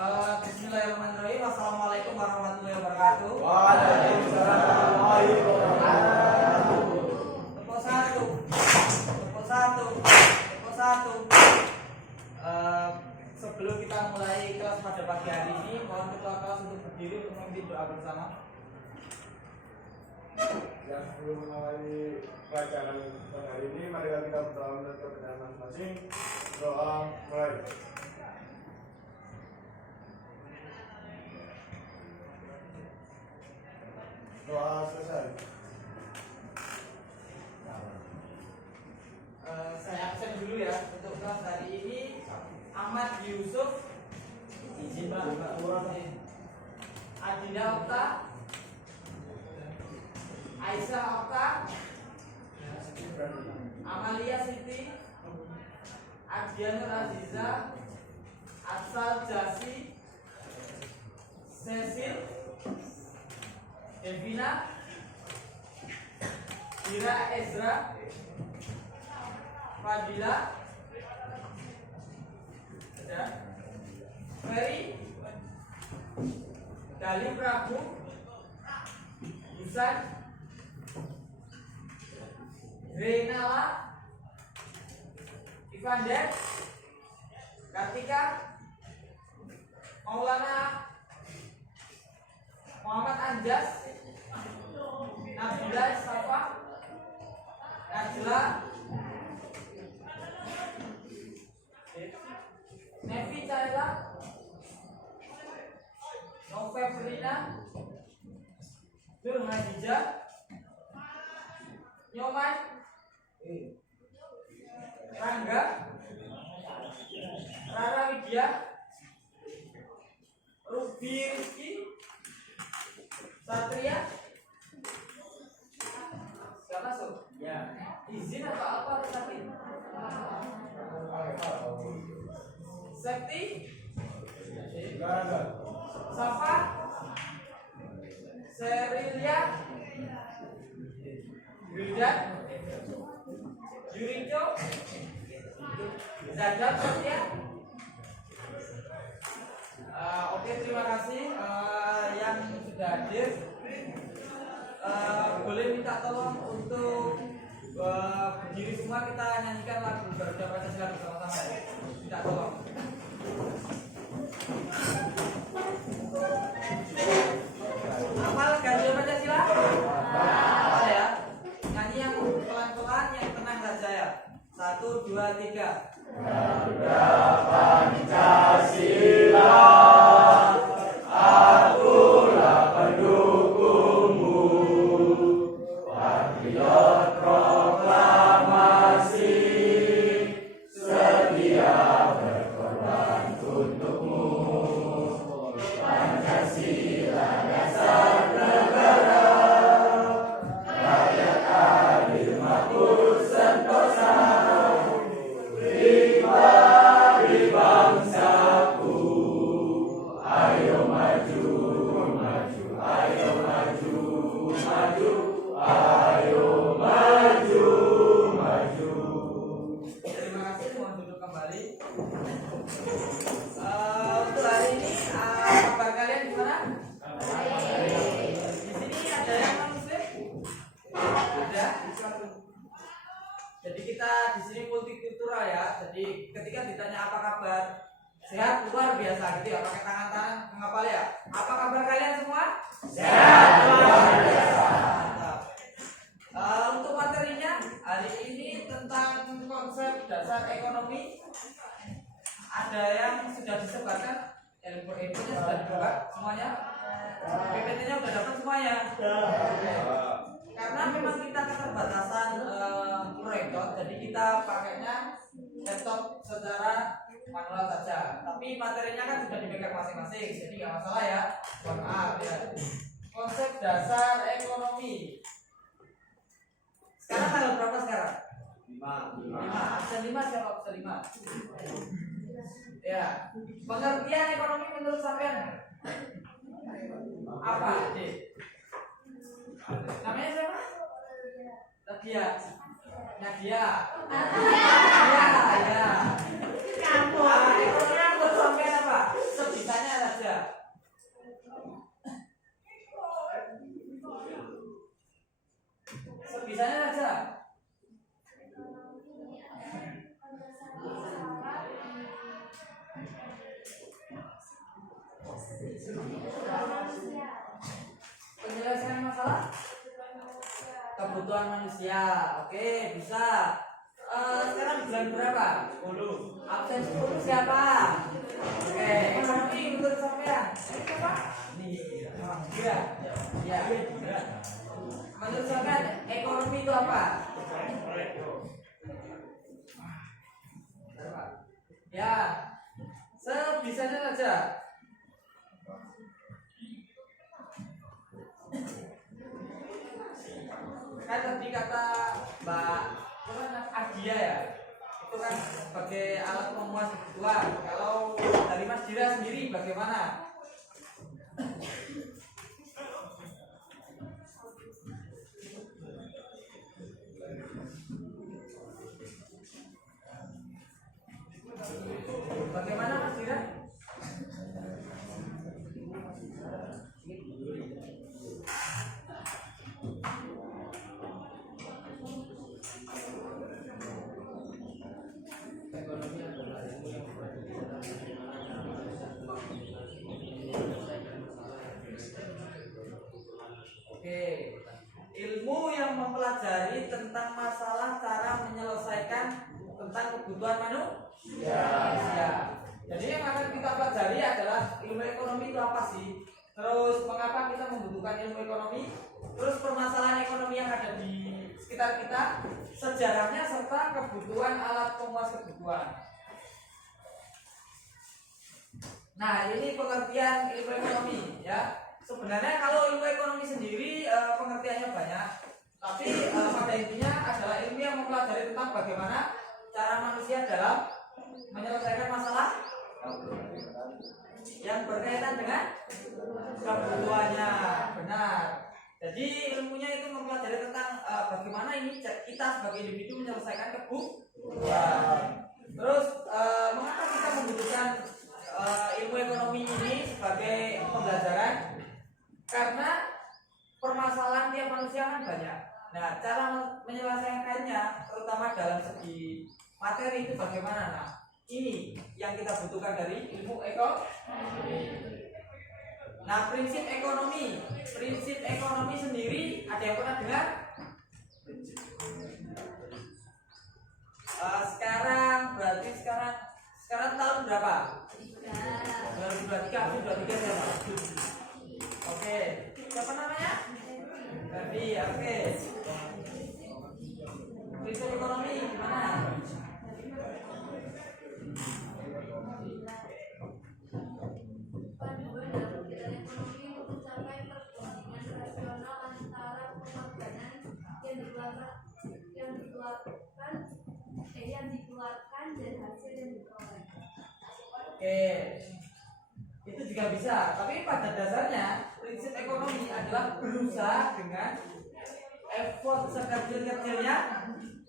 Bismillahirrahmanirrahim. Assalamualaikum warahmatullahi wabarakatuh. Waalaikumsalam warahmatullahi wabarakatuh. Tepuk satu. Tepuk satu. Tepuk satu. Sebelum kita mulai kelas pada pagi hari ini, mohon ketua kelas untuk berdiri untuk memimpin doa bersama. Yang sebelum mengawali pelajaran pada hari ini, mari kita berdoa menurut kebenaran masing-masing. Doa mulai. Doa selesai. Saya absen dulu ya untuk kelas hari ini. Ahmad Yusuf, izin Pak. Adinda Okta, Aisyah Okta, Amalia Siti, Adiana Aziza, Asal Jasi, Cecil, Devina, Ira Ezra, Fadila, Ferry, Dali Prabu, Isan, Renala, Ivander, Kartika, Maulana, Muhammad Anjas, Nabila Safa, Najla, Nevi Caela, Novembrina, Nur Hadijah, Nyoman, Rangga, Rara Widya, Ruby Rizky, Satria. Sudah masuk? Ya. Izin atau apa tadi? Sekti, Safa, Serilia, Wildan, Yuriko, Zadar Satya. Oke, terima kasih yang sudah hadir. Boleh minta tolong untuk berdiri semua, kita nyanyikan lagu Garuda Pancasila bersama-sama ya. Minta tolong. Hafal Garuda Pancasila? Hafal ya. Nyanyi yang pelan-pelan, yang tenang saja ya. 1, 2, 3. Garuda Pancasila, akulah pendukungmu, patriot proklamasi, setia berkorban untukmu. Pancasila dasar negara, rakyat adil makmur sentosa, pribadi bangsaku. Ayo maju, maju, ayo maju, maju, ayo maju, maju. Terima kasih, mohon duduk kembali. Untuk hari ini kabar kalian gimana? Di sini ada yang non muslim? Ada. Jadi kita di sini multikultural ya. Jadi ketika ditanya apa kabar, sehat luar biasa gitu ya, pakai tangan-tangan mengapal ya. Apa kabar kalian semua? Sehat luar biasa. Mantap. Untuk materinya hari ini tentang konsep dasar ekonomi. Ada yang sudah disebarkan, ilmu-ilmunya sudah dibuka semuanya. PPT-nya udah dapat semuanya. Karena memang kita keterbatasan proyektor, jadi kita pakainya laptop secara manual saja. Tapi materinya kan sudah dipegang masing-masing, jadi nggak masalah ya. Mohon maaf ya. Konsep dasar ekonomi. Sekarang tanggal berapa sekarang? 5. Absen 5 siapa absen 5? Ya. Pengertian ekonomi menurut sampean apa? Namanya siapa? Nadia. Nadia. Ya, ya. Kamu. Ekonomi menurut sampean apa? Sebisanya Penyelesaian masalah kebutuhan manusia. Oke, bisa. Sekarang bulan berapa? 10. Absen 10 siapa? Oke, ekonomi menurut sampean. Siapa? Iya. Ya. Menurut sampean ekonomi itu apa? Ya. Sebisanya saja. Kan tadi kata Mbak Adia ya, itu kan sebagai alat pemuas kebutuhan. Kalau dari Mas Dira sendiri bagaimana? Bagaimana Mas Dira? Oke, ilmu yang mempelajari tentang masalah cara menyelesaikan tentang kebutuhan manusia. Jadi yang akan kita pelajari adalah ilmu ekonomi itu apa sih? Terus mengapa kita membutuhkan ilmu ekonomi? Terus permasalahan ekonomi yang ada di sekitar kita, sejarahnya serta kebutuhan alat pemuas kebutuhan. Nah, ini pengertian ilmu ekonomi ya. Sebenarnya kalau ilmu ekonomi sendiri pengertiannya banyak, tapi pada intinya adalah ilmu yang mempelajari tentang bagaimana cara manusia dalam menyelesaikan masalah yang berkaitan dengan kebutuhannya. Benar. Jadi ilmunya itu mempelajari tentang bagaimana ini kita sebagai individu menyelesaikan kebutuhan. Terus mengapa kita membutuhkan ilmu ekonomi ini sebagai pembelajaran? Karena permasalahan tiap manusia kan banyak. Nah, cara menyelesaikannya, terutama dalam segi materi itu bagaimana? Nah, ini yang kita butuhkan dari ilmu ekonomi. Nah, prinsip ekonomi sendiri ada yang pernah dengar? Sekarang tahun berapa? 2023 siapa? Oke, siapa namanya? Berarti, oke. Prinsip ekonomi gimana? Dan hasil yang diperoleh. Oke, itu juga bisa. Tapi pada dasarnya prinsip ekonomi adalah berusaha dengan effort sekecil-kecilnya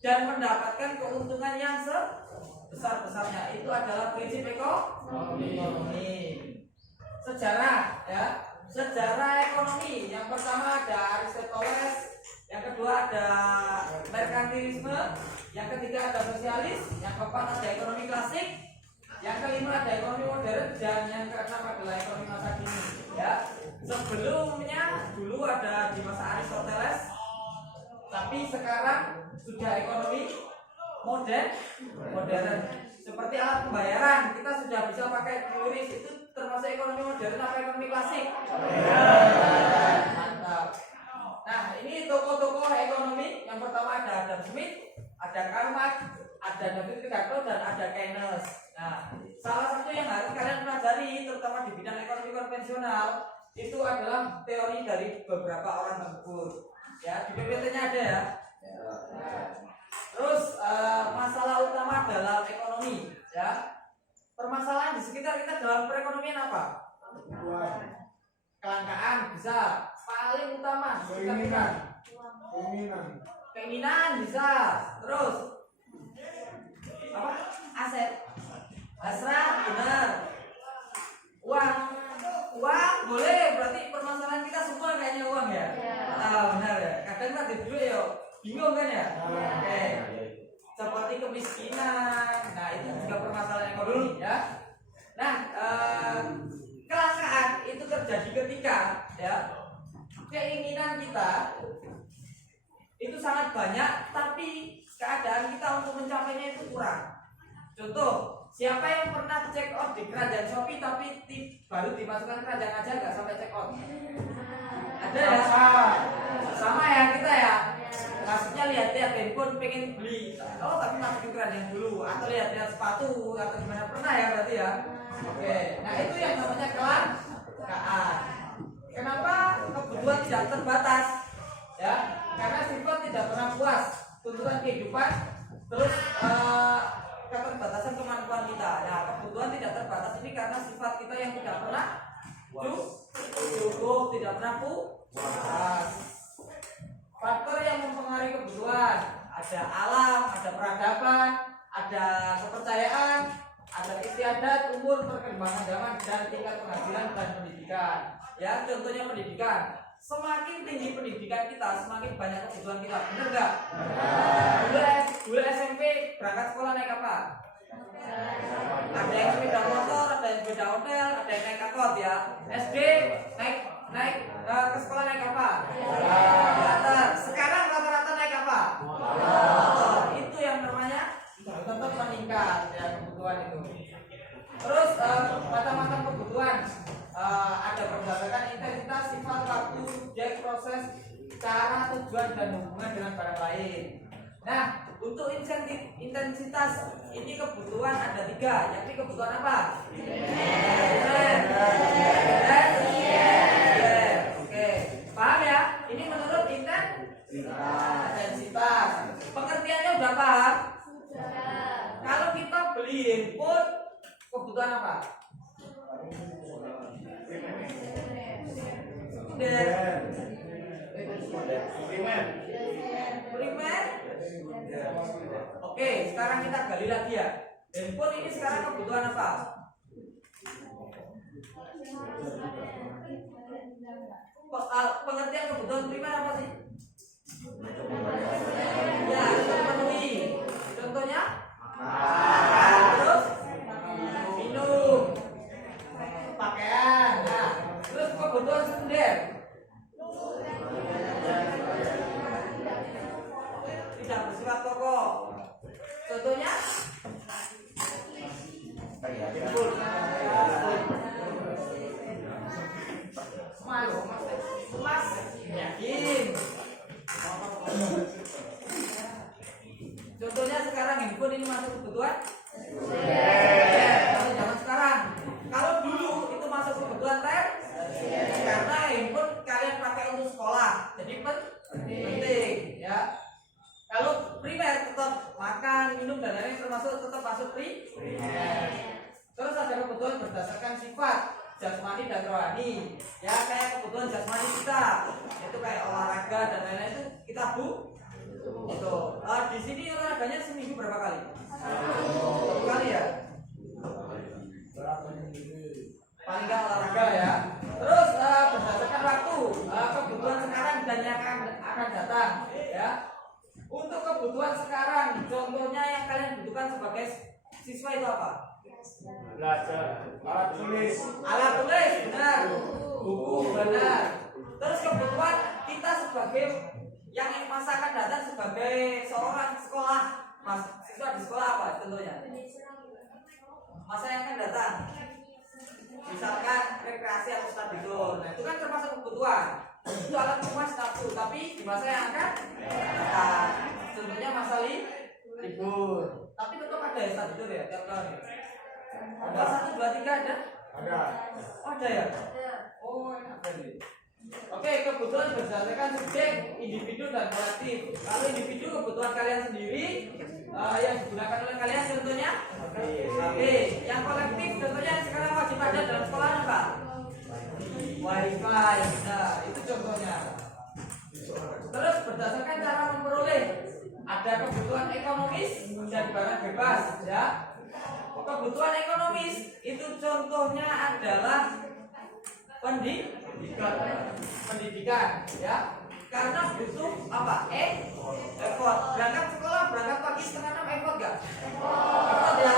dan mendapatkan keuntungan yang sebesar-besarnya. Itu adalah prinsip ekonomi. Sejarah ya, sejarah ekonomi. Yang pertama ada Aristoteles, yang kedua ada merkantilisme, yang ketiga ada sosialis, yang keempat ada ekonomi klasik, yang kelima ada ekonomi modern, dan yang keenam adalah ekonomi masa kini. Ya, sebelumnya dulu ada di masa Aristoteles, tapi sekarang sudah ekonomi modern. Seperti alat pembayaran, kita sudah bisa pakai QRIS. Itu termasuk ekonomi modern apa ekonomi klasik? Mantap. Nah, ini tokoh-tokoh ekonomi. Yang pertama ada Adam Smith, ada Karl Marx, ada David Ricardo, dan ada Keynes. Nah, salah satu yang harus kalian pelajari, terutama di bidang ekonomi konvensional, itu adalah teori dari beberapa orang tersebut. Ya, di PPT-nya ada ya. Terus masalah utama dalam ekonomi, ya. Permasalahan di sekitar kita dalam perekonomian apa? Kelangkaan bisa. Paling utama keinginan bisa. Terus apa? Aset. Hasrat benar. Uang boleh. Berarti permasalahan kita semua kayaknya uang ya. Benar ya. Kadang kita dulu ya bingung kan ya. Oke. Seperti kemiskinan. Nah, itu juga permasalahan ekonomi ya. Nah, kelangkaan keinginan kita itu sangat banyak, tapi keadaan kita untuk mencapainya itu kurang. Contoh, siapa yang pernah check out di Kerajaan Shopee tapi baru dimasukkan kerajaan aja nggak sampai check out? Ada ya? Sama ya kita ya. Maksudnya lihat-lihat handphone pengen beli, oh tapi masukin kerajaan dulu, atau lihat-lihat sepatu atau gimana, pernah ya berarti ya? Oke, nah itu yang namanya kelangkaan. Kenapa kebutuhan tidak terbatas? Ya, karena sifat tidak pernah puas, tuntutan kehidupan, terus keterbatasan kemampuan kita. Nah, kebutuhan tidak terbatas ini karena sifat kita yang tidak pernah cukup, tidak pernah puas. Faktor yang mempengaruhi kebutuhan ada alam, ada peradaban, ada kepercayaan, ada istiadat, umur, perkembangan zaman, dan tingkat penghasilan dan pendidikan. Ya, contohnya pendidikan. Semakin tinggi pendidikan kita, semakin banyak kebutuhan kita. Benar nggak? Dulu SMP berangkat sekolah naik apa? Ada yang sepeda motor, ada yang sepeda ontel, ada yang naik angkot ya. SD naik ke sekolah naik apa? Motor. Sekarang rata-rata naik apa? Motor. Itu yang namanya tetap meningkat ya kebutuhan itu. Terus macam-macam kebutuhan ada berdasarkan intensitas, sifat, waktu, subjek, proses, cara, tujuan, dan hubungan dengan barang lain. Nah, untuk intensitas ini kebutuhan ada 3, yakni kebutuhan apa? Oke, paham ya? Ini menurut intensitas. Pengertiannya udah paham? Kalau kita beli handphone, kebutuhan apa? Primer. Oke, sekarang kita gali lagi ya. Handphone ini sekarang kebutuhan apa? Pengertian kebutuhan primer apa sih? Ya, terpenuhi. Contohnya? Terus minum, pakaian. Nah, terus kebutuhan sekunder. Tidak bersifat pokok. Contohnya? Emas, yakin. Contohnya sekarang handphone ini masuk kebutuhan? Kalau zaman sekarang. Kalau dulu itu masuk kebutuhan karena handphone kalian pakai untuk sekolah, jadi penting ya. Kalau primer tetap makan, minum dan lain-lain termasuk tetap masuk primer. Terus ada kebutuhan berdasarkan sifat jasmani dan rohani. Ya kayak kebutuhan jasmani kita, itu kayak olahraga dan lain-lain itu kita butuh. Di sini olahraganya seminggu berapa kali? 1 kali ya. Paling nggak olahraga ya. Terus berdasarkan waktu, kebutuhan sekarang dan yang akan datang ya. Untuk kebutuhan sekarang, contohnya yang kalian butuhkan sebagai siswa itu apa? Belajar, alat tulis, benar. Buku, benar. Terus kebutuhan kita sebagai yang masa akan datang sebagai seorang sekolah, siswa di sekolah apa contohnya? Masa yang akan datang, misalkan rekreasi atau study tour. Nah itu kan termasuk kebutuhan. Itu alat pemuas nafsu, tapi di masa yang akan datang. Contohnya masa libur. Tapi tetap ada ya study tour ya tiap tahun ya. Ada 1, 2, 3 ada? ada. Oh, ada ya? Oh enak sekali. Oke, kebutuhan berdasarkan subjek, individu dan kolektif. Kalau individu kebutuhan kalian sendiri yang digunakan oleh kalian contohnya Oke, yang kolektif contohnya yang sekarang wajib ada dalam sekolah apa? Wifi. Nah, itu contohnya. Terus berdasarkan cara memperoleh, ada kebutuhan ekonomis dan barang bebas ya. Kebutuhan ekonomis itu contohnya adalah pendidikan ya, karena butuh apa? Effort. Berangkat sekolah, berangkat pagi setengah 6 effort gak? Effort ya.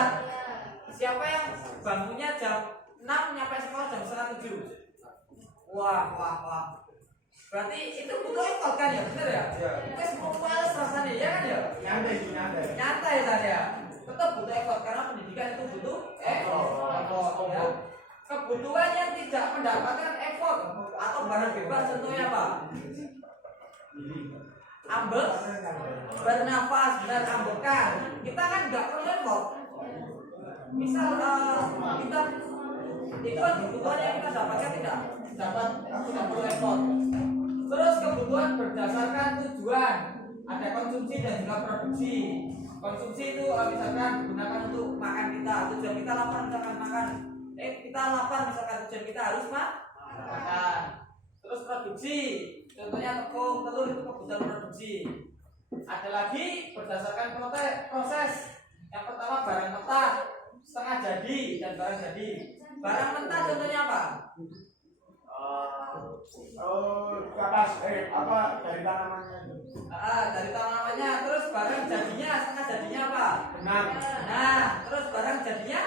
Siapa yang bangunnya jam 6 nyampe sekolah jam setengah 7? Wah. Berarti itu butuh effort kan ya, bener ya? Ya. Wes mau males rasanya ya kan ya? Nyantai sih, nyantai. Nyantai tadi ya. Tetap butuh effort karena pendidikan itu butuh effort ya. Kebutuhan yang tidak mendapatkan effort atau barang bebas contohnya apa? Ambek, bernafas dan ambekan. Kita kan nggak perlu effort. Misal kita itu kan kebutuhan yang kita dapatkan tidak perlu effort. Terus kebutuhan berdasarkan tujuan, ada konsumsi dan juga produksi. Konsumsi itu misalkan digunakan untuk makan kita, tujuan kita lapar misalkan makan. Kita lapar misalkan tujuan kita harus makan. Terus produksi, contohnya tepung, telur itu kebutuhan produksi. Ada lagi berdasarkan proses. Yang pertama barang mentah, setengah jadi dan barang jadi. Barang mentah contohnya apa? Dari tanamannya. Dari tanamannya. Terus barang jadinya, setengah jadinya apa? Benang. Nah, terus barang jadinya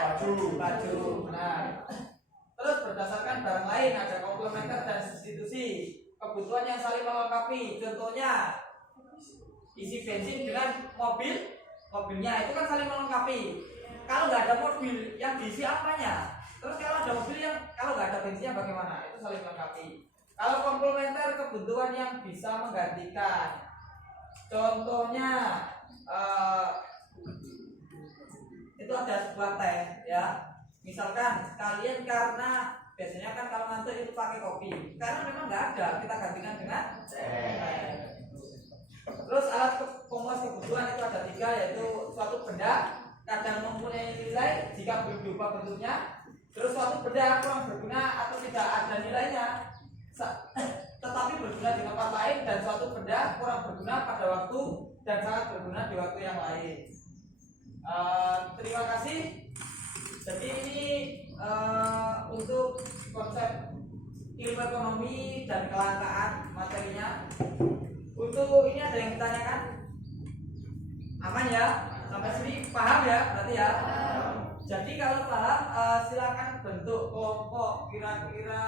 Baju. Nah, terus berdasarkan barang lain ada komplementer dan substitusi. Kebutuhan yang saling melengkapi. Contohnya isi bensin dengan mobilnya itu kan saling melengkapi. Kalau nggak ada mobil yang diisi apanya? Terus kalau ada mobil yang kalau nggak ada bensinnya bagaimana? Itu saling melengkapi. Kalau komplementer kebutuhan yang bisa menggantikan. Contohnya itu ada sebuah teh ya. Misalkan kalian karena biasanya kan kalau ngantuk itu pakai kopi. Karena memang nggak ada, kita gantikan dengan teh. Terus alat pemuas kebutuhan itu ada 3 yaitu suatu benda kadang mempunyai nilai jika belum diubah bentuknya. Terus suatu benda kurang berguna atau tidak ada nilainya tetapi berguna di tempat lain, dan suatu benda kurang berguna pada waktu dan sangat berguna di waktu yang lain. Terima kasih. Jadi ini untuk konsep ilmu ekonomi dan kelangkaan materinya. Untuk ini ada yang ditanyakan? Aman ya? Sampai sini paham ya? Berarti ya? Jadi kalau paham silakan bentuk kelompok, kira-kira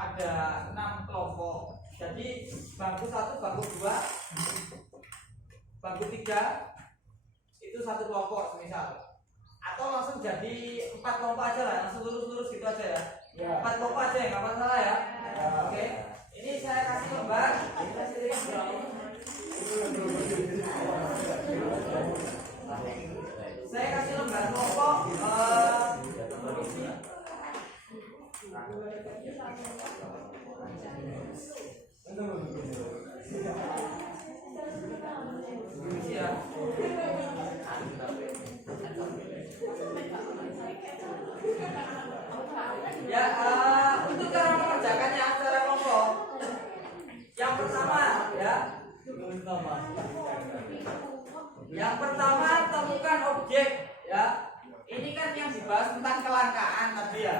ada 6 kelompok. Jadi bangku 1, bangku 2, bangku 3 itu 1 kelompok semisal. Atau langsung jadi 4 kelompok aja lah, langsung lurus-lurus gitu aja ya. 4 kelompok aja ya, nggak masalah ya. Oke. Ini saya kasih lembar. Saya kasih lembar kelompok. Ya, untuk cara mengerjakannya secara kelompok. Yang pertama ya. Yang pertama temukan objek ya. Ini kan yang dibahas tentang kelangkaan tadi ya.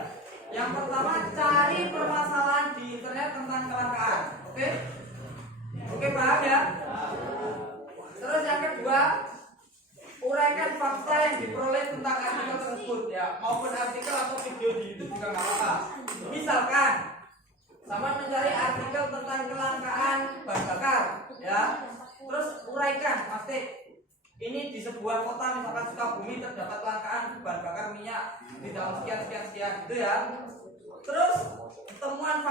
Yang pertama cari permasalahan di internet tentang kelangkaan. Oke? Oke, paham ya? Terus yang kedua, uraikan fakta yang diperoleh tentang artikel tersebut ya, maupun artikel atau video di YouTube juga nggak apa-apa. Misalkan sama mencari artikel tentang kelangkaan bahan bakar ya, terus uraikan pasti ini di sebuah kota misalkan Sukabumi terdapat kelangkaan bahan bakar minyak di tahun sekian gitu ya. Terus temuan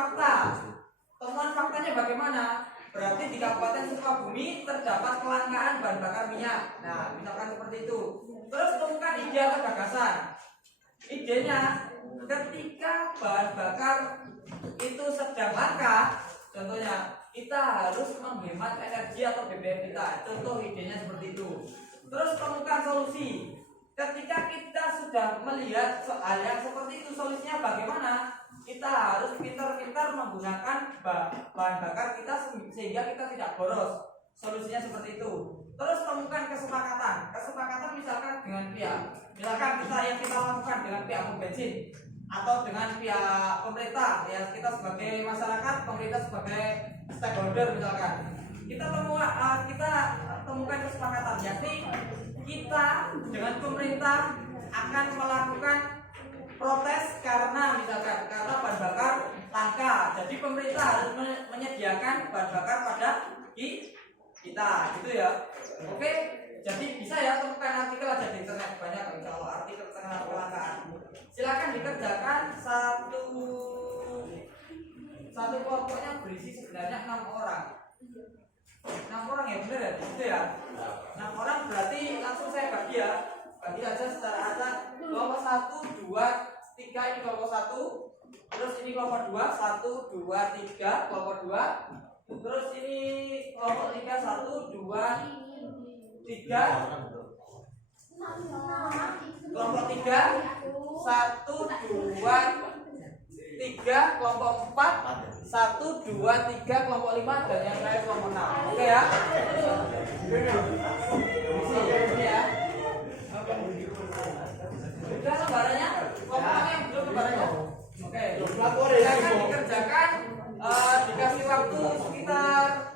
faktanya bagaimana? Berarti di Kabupaten Sukabumi terdapat kelangkaan bahan bakar minyak. Nah, misalkan seperti itu. Terus temukan ide atau gagasan. Idenya, ketika bahan bakar itu sedang langka, contohnya kita harus menghemat energi atau BBM kita. Contoh idenya seperti itu. Terus temukan solusi. Ketika kita sudah melihat hal yang seperti itu, solusinya bagaimana? Kita harus pintar-pintar menggunakan bahan bakar kita sehingga kita tidak boros. Solusinya seperti itu. Terus temukan kesepakatan. Kesepakatan misalkan dengan pihak. Misalkan yang kita lakukan dengan pihak bensin atau dengan pihak pemerintah. Ya, kita sebagai masyarakat, pemerintah sebagai stakeholder misalkan. Kita temukan kesepakatan. Yakni kita dengan pemerintah akan melakukan protes karena bahan bakar langka. Jadi pemerintah harus menyediakan bahan bakar pada kita, gitu ya. Oke, jadi bisa ya temukan artikel ada di internet banyak insya Allah artikel tentang kelangkaan. Silakan dikerjakan satu kelompoknya berisi sebenarnya 6 orang. 6 orang ya benar ya, gitu ya. 6 orang berarti langsung saya bagi ya. Bagi aja secara acak. Kelompok 1, 2, 3 ini kelompok 1. Terus ini kelompok 2, 1, 2, 3 kelompok 2. Terus ini kelompok 3, 1, 2, 3. Kelompok 3, 1, 2, 3 kelompok 4, 1, 2, 3 kelompok 5 dan yang terakhir kelompok 6. Oke ya. Ini ya. Sudah lembarannya? Kelompok yang belum lembarannya? Oke. Silakan dikerjakan. Dikasih waktu sekitar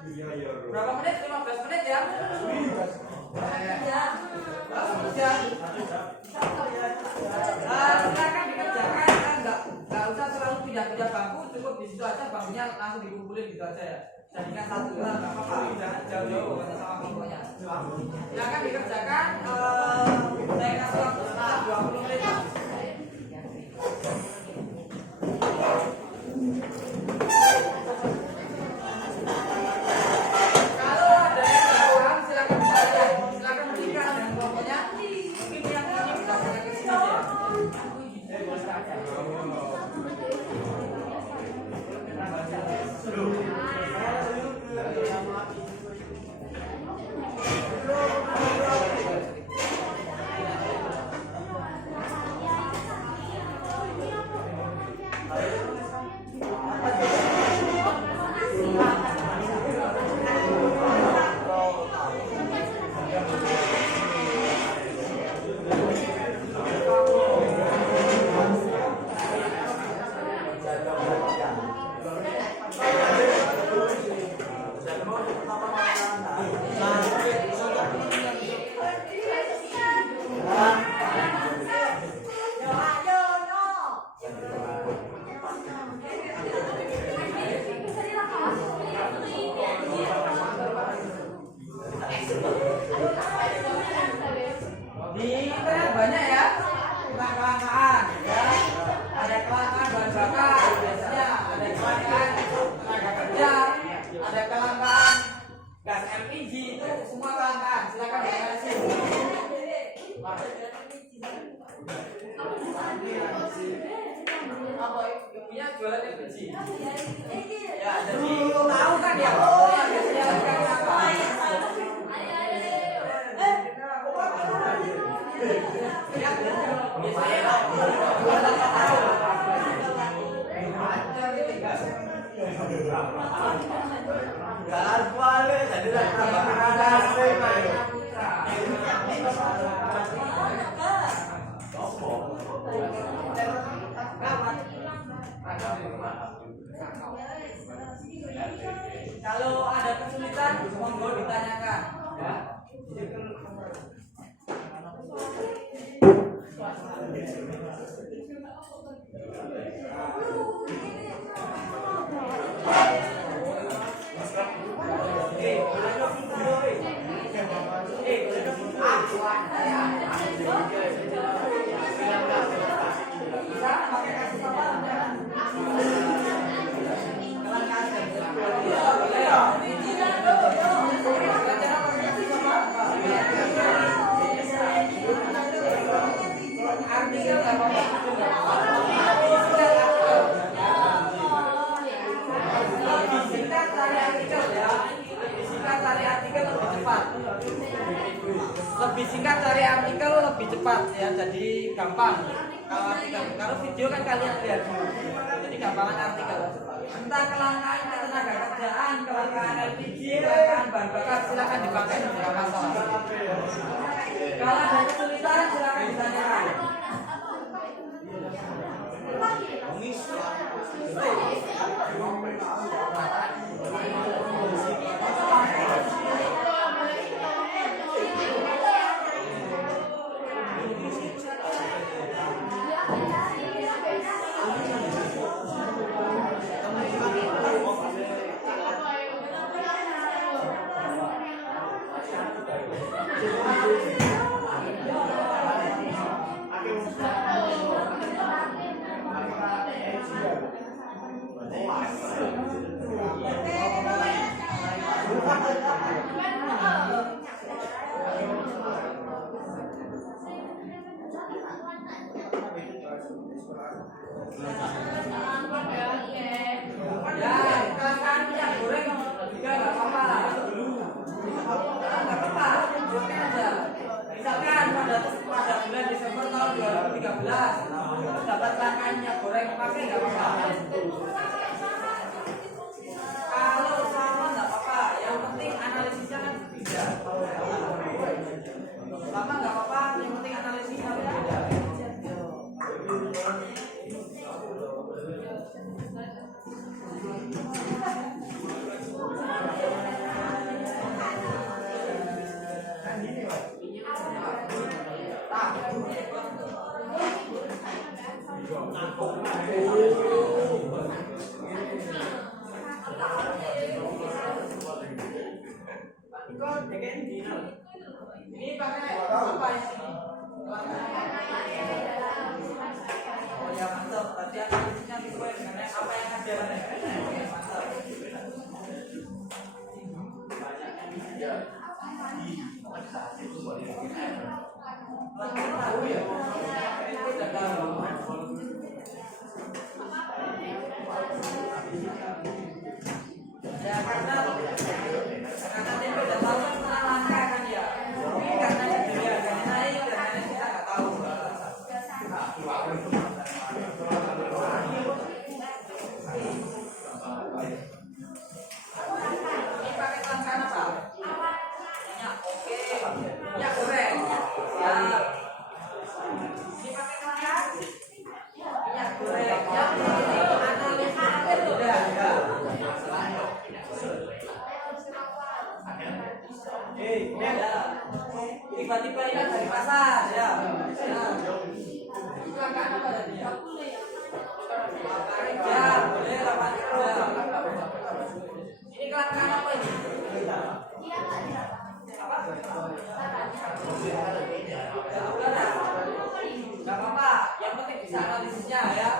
berapa menit? 15 menit ya. Silakan dikerjakan. Nggak usah terlalu pindah-pindah bangku, cukup di situ aja, bangkunya langsung dikumpulin gitu aja ya. Jadikan satu lah, nggak apa-apa, jangan jauh-jauh sama kelompoknya. Silakan dikerjakan. Saya kasih waktu sekitar 20 menit. Kalau ada yang kurang, silakan bertanya. Silakan berikan dengan kelompoknya. Mungkin yang ini bisa saya ke sini ya. Di internet banyak ya tentang kelangkaan ya. Ada kelangkaan bahan bakar, biasanya ada kelangkaan tenaga kerja, ada kelangkaan gas LPG, itu semua kelangkaan. Silakan dianalisis. Apa ibunya jualan LPG? Ya, jadi tahu kan ya pokoknya biasanya kelangkaan. Kalau ada kesulitan, monggo ditanyakan. Ya. Lebih singkat cari artikel lebih cepat ya, jadi gampang. Kalau artikel, kalau video kan kalian lihat dulu, jadi gampangan artikel. Entah kelangkaan tenaga kerjaan, kelangkaan LPG, kelangkaan bahan bakar, silakan dipakai, tidak masalah. Kalau ada kesulitan silakan ditanyakan. Ya, kelangkaan minyak goreng juga nggak apa-apa. Nggak apa-apa, oke aja. Misalkan pada bulan Desember tahun 2013 dapat kelangkaan minyak goreng, pakai nggak apa-apa. Kalau sama nggak apa-apa, yang penting analisisnya kan berbeda. Sama nggak apa-apa, yang penting analisisnya berbeda. Ini pakai apa ini? Oh ya mantap. Tadi analisisnya sesuai dengan apa yang ada. Oke mantap. Tahu ya? Itu udah tahu. Ya karena tempe udah tahu kan pernah langka kan ya. Ini karena dia naik karena kita nggak tahu. Ini pakai kelangkaan apa? Minyak, oke. Minyak goreng. Ya. Ini pakai kelangkaan minyak goreng. Ya. Analisisnya berbeda ya. Ini ada tiba-tiba ikan dari pasar ya. Kelangkaan apa tadi ya? Ya, boleh 8 gram. Ini kelangkaan apa ini? Apa? Gak apa-apa, yang penting bisa analisisnya ya.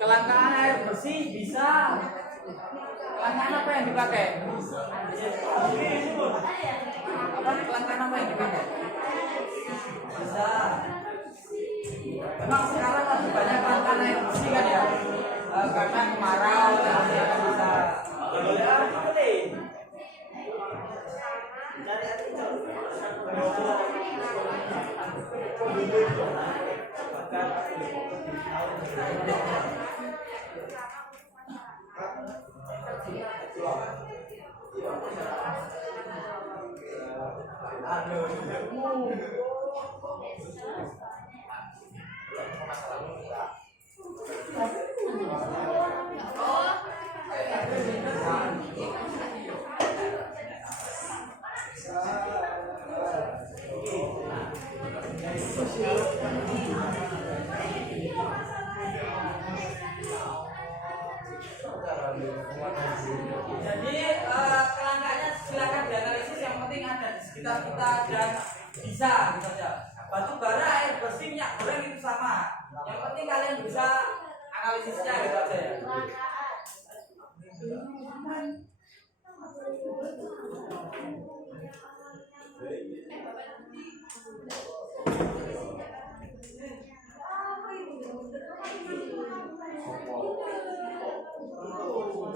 Kelangkaan air bersih bisa. Kelangkaan apa yang dipakai? Apa kelangkaan apa yang dipakai? Bisa. Memang sekarang lebih banyak kelangkaan air bersih kan ya? Karena kemarau dan bisa. Jadi kelangkaannya silakan dianalisis, yang penting ada di sekitar kita dan bisa gitu saja. Batu bara, air bersih, minyak goreng itu sama. Yang penting kalian bisa analisisnya gitu aja ya.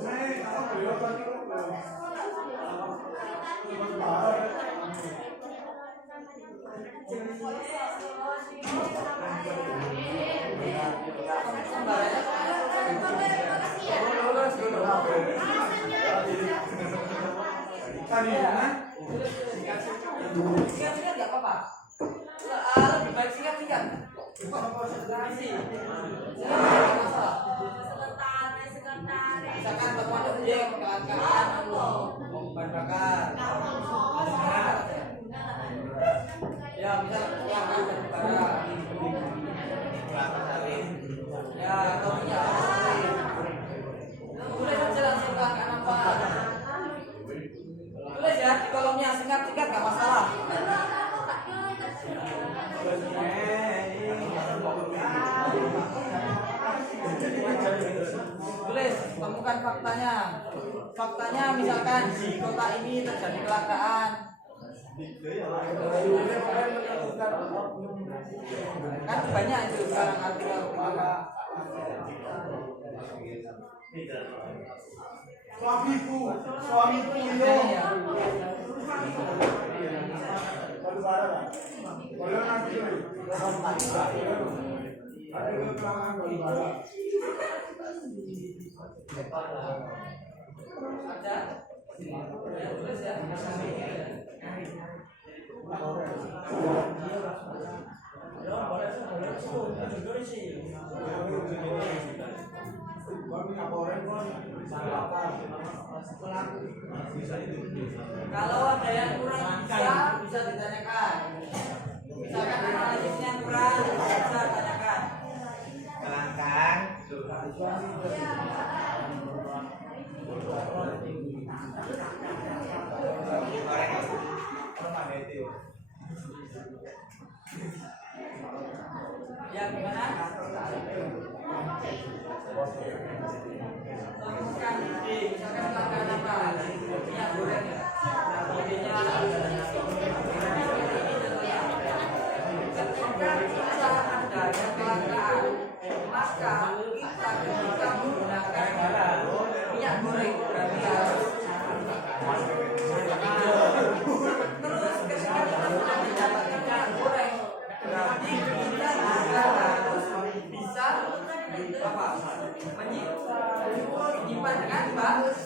Hey, Singkat nggak apa-apa. Lebih baik singkat. Misalkan temuan objek kecelakaan, bahan bakar. Ya, misal kecelakaan batu bara. Ya, atau minyak. Tulis aja langsung nggak nampak. Tulis ya di kolomnya singkat-singkat nggak masalah. Tulis, temukan faktanya. Faktanya misalkan di kota ini terjadi kecelakaan. Kan banyak itu sekarang artikel. Suamiku itu. Kalau nanti ada keterangan baru bara. Ada? Ya, tulis ya. Kalau ada yang kurang bisa ditanyakan. Misalkan analisisnya kurang bisa tanyakan. Kelangkaan. Ya gimana? Temukan ide, misalkan pelanggan apa? Minyak goreng ya. Idenya ketika kita adanya kelangkaan, maka kita ketika menggunakan minyak goreng berarti harus terus ketika kita sudah mendapatkan minyak goreng berarti kita juga harus bisa apa menyimpan dengan baik.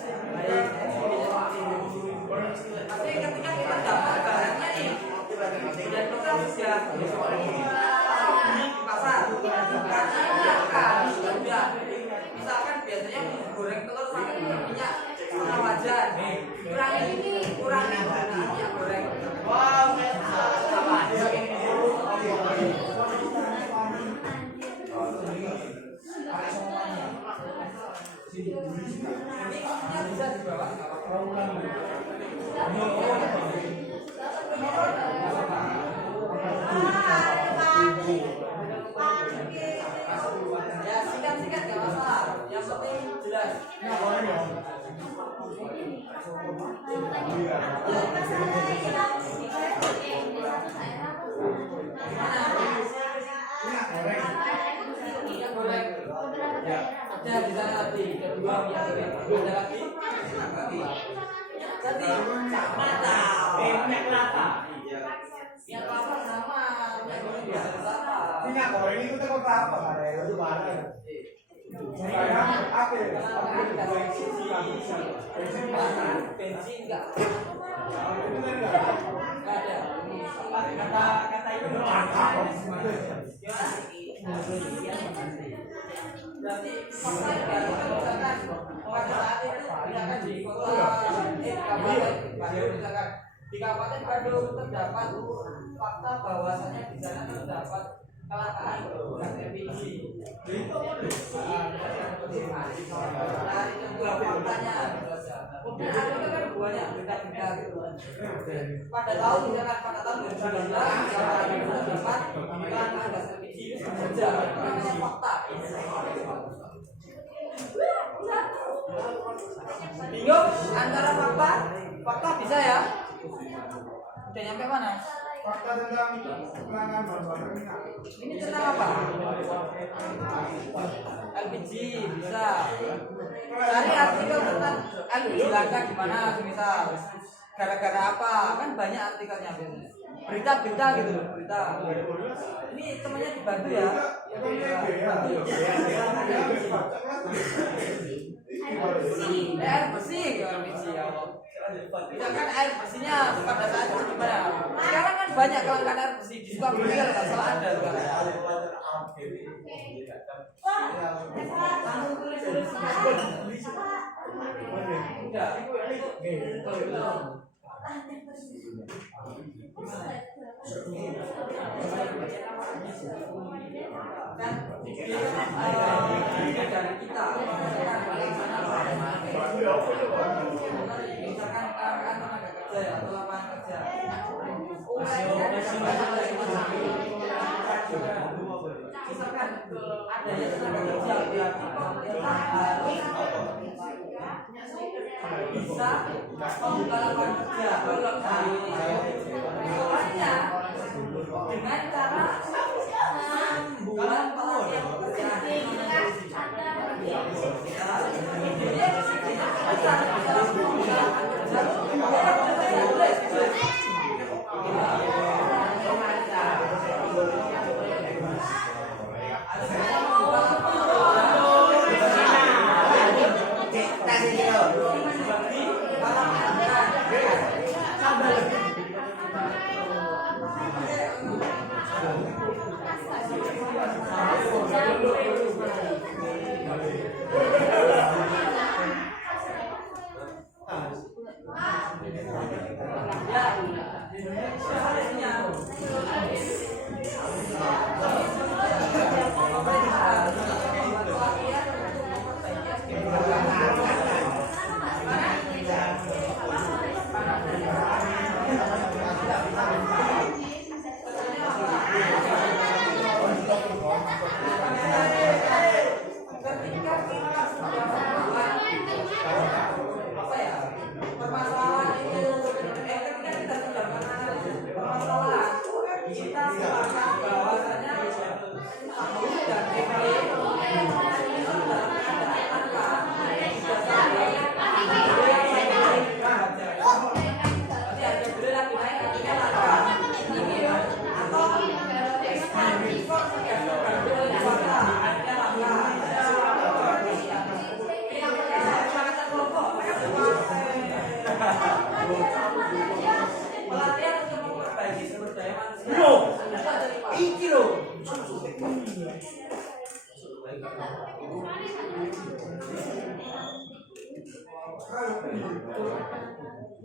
Tapi ketika kita dapat barangnya nih dan kita sudah beli di pasar karena udah misalkan biasanya goreng telur pakai minyak setengah wajan, kurangi minyak goreng. Ini maksudnya bisa dibawa nggak apa-apa. Ya singkat-singkat nggak masalah. Yang penting jelas. Minyak goreng. Ada di sana tadi. Kedua minyak goreng. Ada lagi. Jadi mata. Minyak kelapa. Minyak kelapa sama. Minyak goreng biasa sama. Minyak goreng itu kan apa? Itu mana? Saya apa? Bensin enggak? Itu kan enggak. Enggak ada. Kata itu berarti fakta yang misalkan pada saat itu misalkan di kota Kabupaten Bandung misalkan di Kabupaten Bandung terdapat fakta bahwasanya di sana terdapat kelangkaan gas LPG. Nah, itu dua faktanya. Kemudian ada kan banyak beda-beda gitu. Pada tahun misalkan pada tahun 2019 terdapat kelangkaan gas LPG itu saja. Itu namanya fakta. Bingung antara fakta bisa ya? Udah nyampe mana? Fakta tentang kelangkaan bahan bakar minyak. Ini tentang apa? LPG bisa. Cari artikel tentang LPG langka gimana misal. Gara-gara apa? Kan banyak artikelnya biasanya. berita gitu loh, berita. Ini temannya dibantu ya. Air bersih kalau biji ya. Misalkan air bersihnya pada saat itu gimana? Sekarang kan banyak kelangkaan air bersih di Sukabumi kalau nggak salah ada sekarang. Dari kita misalkan tenaga kerja ya, atau lapangan kerja misalkan adanya tenaga kerja berarti pemerintah harus bisa membuka lapangan kerja soalnya dengan cara membuat pelatihan pekerjaan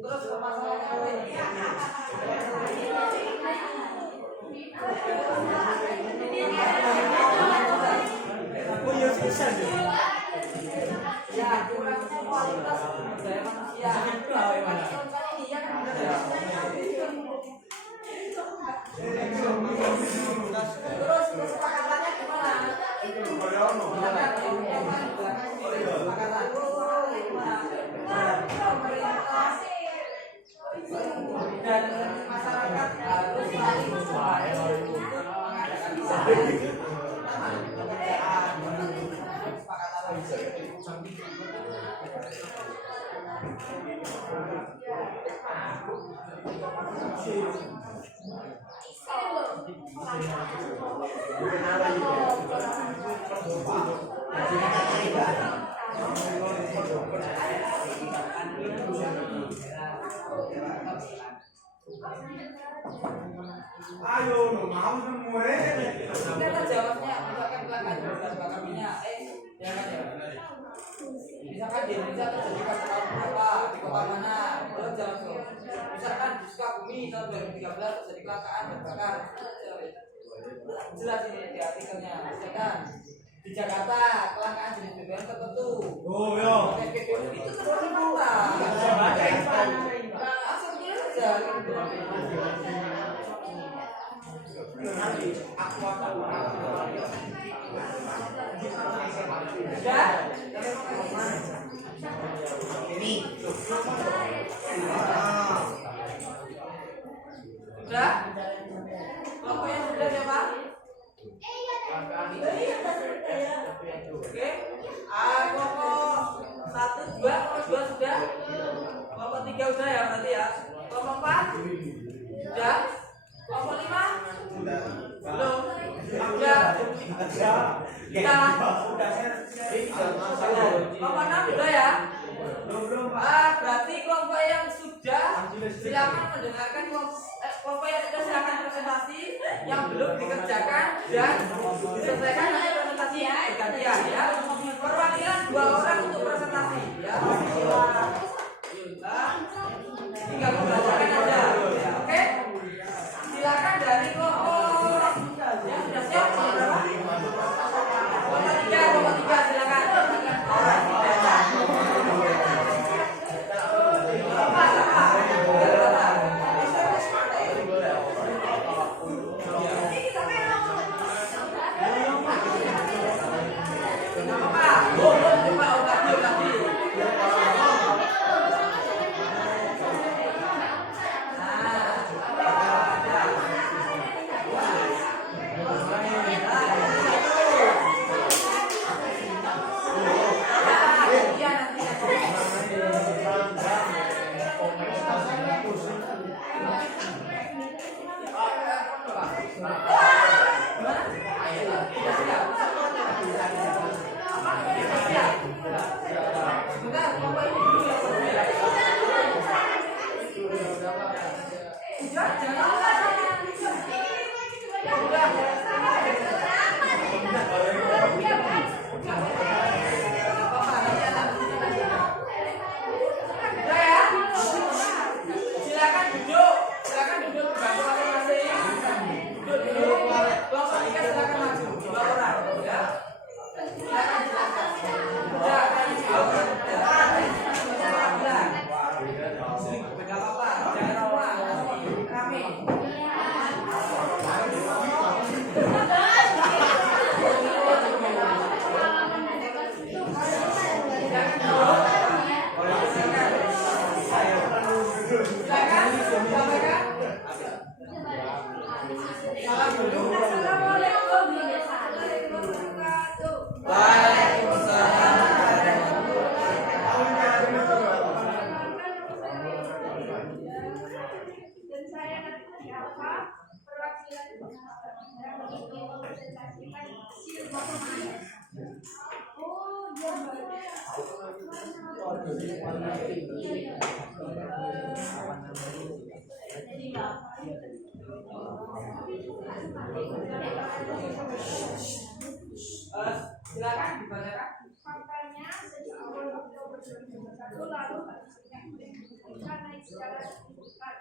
Terus masalahnya apa ini? Ya, kurang kualitas sumber daya manusia. Iya kan benar ya. Terus kesepakatannya gimana? Dan masyarakat harus saling bersuara untuk mengadakan Ayo, mau semua. kita jawabnya misalkan bakar minyak, ya kan ya. Misalkan di Indonesia terjadi tahun berapa di kota mana, terus jalan terus. Misalkan di Sukabumi tahun 2013 terjadi kecelakaan terbakar, jelas ini di artikelnya. Misalkan di Jakarta kelangkaan jenis BBM tertentu. Oh ya. Itu terjadi fakta. Asal saja. Ini. Sudah? Kelompoknya sudah ya Pak? Oke. Kelompok 1, 2, kelompok 2 sudah? Kelompok 3 sudah ya berarti ya? Kelompok 4? Sudah? Ya, kelompok 6 sudah ya? Berarti kelompok yang sudah silakan mendengarkan kelompok yang sudah silakan presentasi, yang belum dikerjakan dan diselesaikan nanti presentasi bergantian ya. Perwakilan 2 orang untuk presentasi ya. Tinggal membacakan aja ya, oke? Silakan dari kelompok yang sudah siap berapa? Kelompok 3 silakan. Silakan dibacakan. Faktanya sejak awal Oktober 2021 lalu harusnya naik secara signifikan.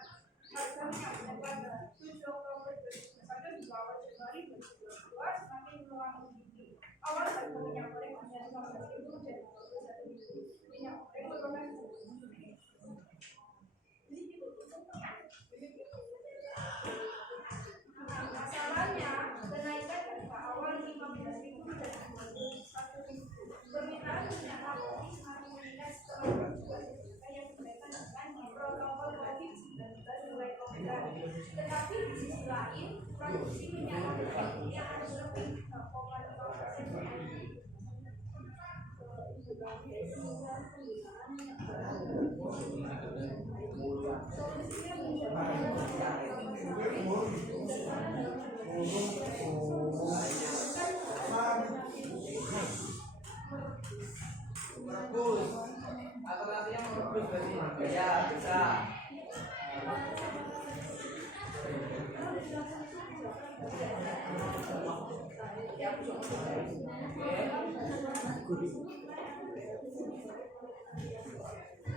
Harganya pada 7 Oktober 2021 di bawah Januari 2022 semakin melambung tinggi. Awal harga minyak goreng hanya 15.000 dan 21.000. Minyak goreng merupakan masalahnya kenaikan harga awal 15.000 dan 21.000. Permintaan minyak nabati semakin meningkat setelah yang berkaitan dengan protokol COVID-19 mulai komentar. Tetapi di sisi lain, produksi minyak nabati yang ada lebih 0,2%. Merebus atau nantinya merebus berarti ya bisa.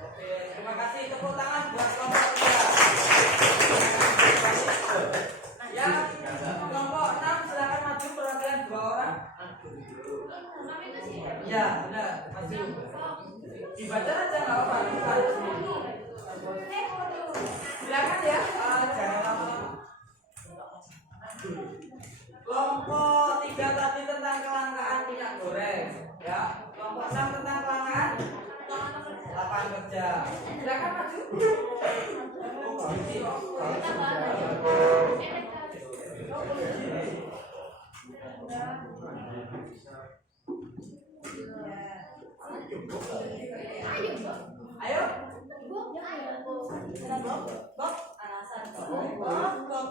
Oke, terima kasih, tepuk tangan buat kelompok 3. Ya, kelompok 6 silakan maju perwakilan 2 orang. Ya, benar, maju. Dibaca aja nggak apa-apa. Silakan ya, jangan lama-lama. Kelompok 3 tadi tentang kelangkaan minyak goreng, ya. Kelompok 6 tentang kelangkaan lapangan kerja. Silakan maju. Ayo. Bob, alasan. Bob.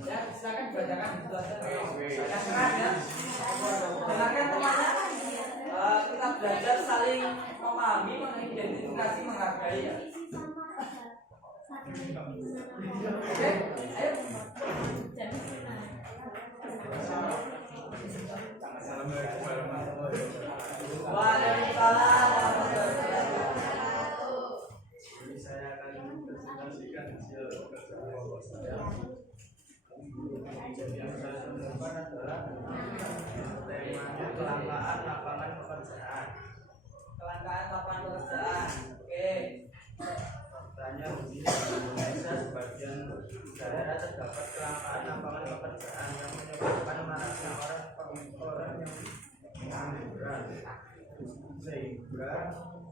Ya, silakan dibacakan itu aja. Silakan ya. dengarkan temannya. Kita belajar saling memahami, mengidentifikasi, menghargai ya. Oke, ayo. Assalamualaikum warahmatullahi wabarakatuh. Waalaikumsalam warahmatullahi wabarakatuh. Jadi saya akan presentasikan hasil kerja kelompok saya. Jadi yang saya temukan adalah temanya kelangkaan lapangan pekerjaan. Kelangkaan lapangan pekerjaan. Oke. Faktanya begini, di Indonesia sebagian daerah terdapat kelangkaan lapangan pekerjaan yang menyebabkan maraknya orang yang pengangguran, sehingga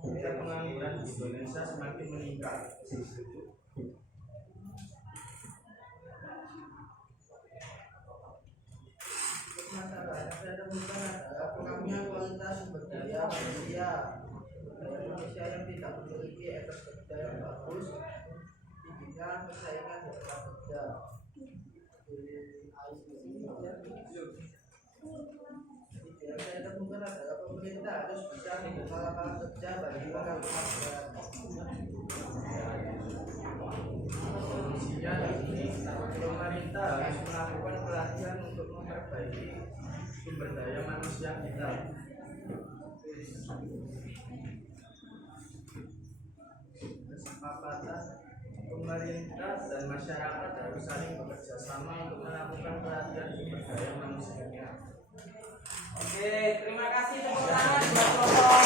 tingkat pengangguran di Indonesia semakin meningkat. Masalah yang saya temukan adalah kurangnya kualitas sumber daya manusia. Indonesia yang tidak memiliki etos kerja yang bagus, tingginya persaingan di tempat kerja. Yang saya temukan adalah pemerintah harus bisa membuka lapangan kerja bagi para pengangguran. Solusinya ini pemerintah harus melakukan pelatihan untuk memperbaiki sumber daya manusia kita. Kesepakatan pemerintah dan masyarakat harus saling bekerja sama untuk melakukan pelatihan sumber daya manusianya. Oke, terima kasih tepuk tangan buat kelompok.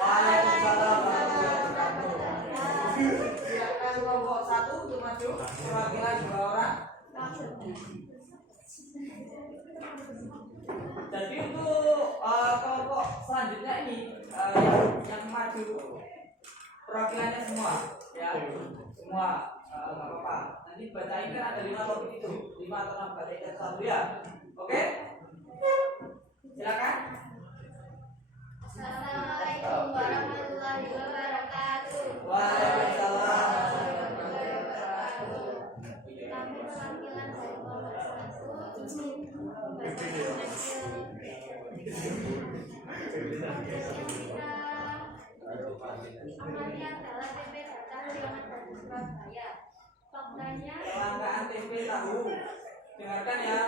Waalaikumsalam warahmatullahi wabarakatuh. Silakan kelompok 1 untuk maju, perwakilan 2 orang. Jadi untuk kelompok selanjutnya ini yang maju perwakilannya semua, ya semua nggak apa-apa. Nanti bacain kan ada 5 topik itu, 5 atau 6 bacain satu ya. Oke? Silakan. Assalamualaikum warahmatullahi wabarakatuh. Waalaikumsalam warahmatullahi wabarakatuh. Kami perwakilan dari kelompok 1 ingin membacakan hasil amati adalah TP data harian dari Surabaya. Faktanya Kelangkaan tempe tahu. Dengarkan ya.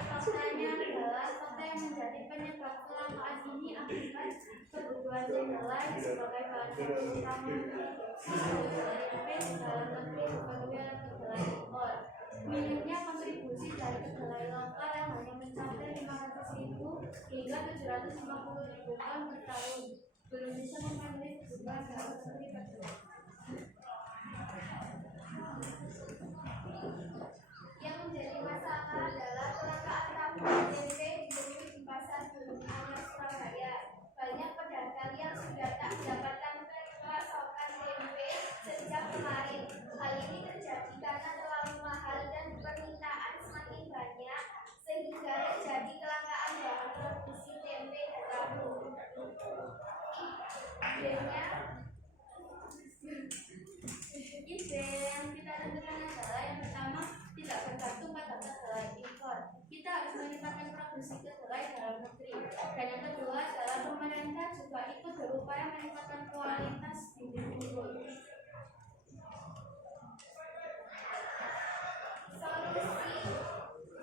Faktanya adalah fakta yang menjadi penyebab kelangkaan ini akibat kebutuhan kedelai sebagai bahan baku utama produksi tempe di dalam negeri dipenuhi oleh kedelai impor. Minimnya kontribusi dari kedelai lokal yang hanya mencapai 500.000 hingga 750.000 ton per tahun belum bisa memenuhi kebutuhan dalam negeri tersebut. Yang menjadi masalah adalah kelangkaan tabung tempe di pasar dunia Surabaya. Banyak pedagang yang sudah tak mendapatkan pasokan tempe sejak kemarin. Hal ini terjadi karena terlalu mahal dan permintaan semakin banyak, sehingga terjadi kelangkaan bahan produksi tempe dan tahu. Ide yang kita tentukan adalah yang pertama, tidak bergantung pada kedelai impor. Kita harus meningkatkan produksi kedelai dalam negeri. Dan yang kedua adalah pemerintah juga ikut berupaya meningkatkan kualitas bibit unggul.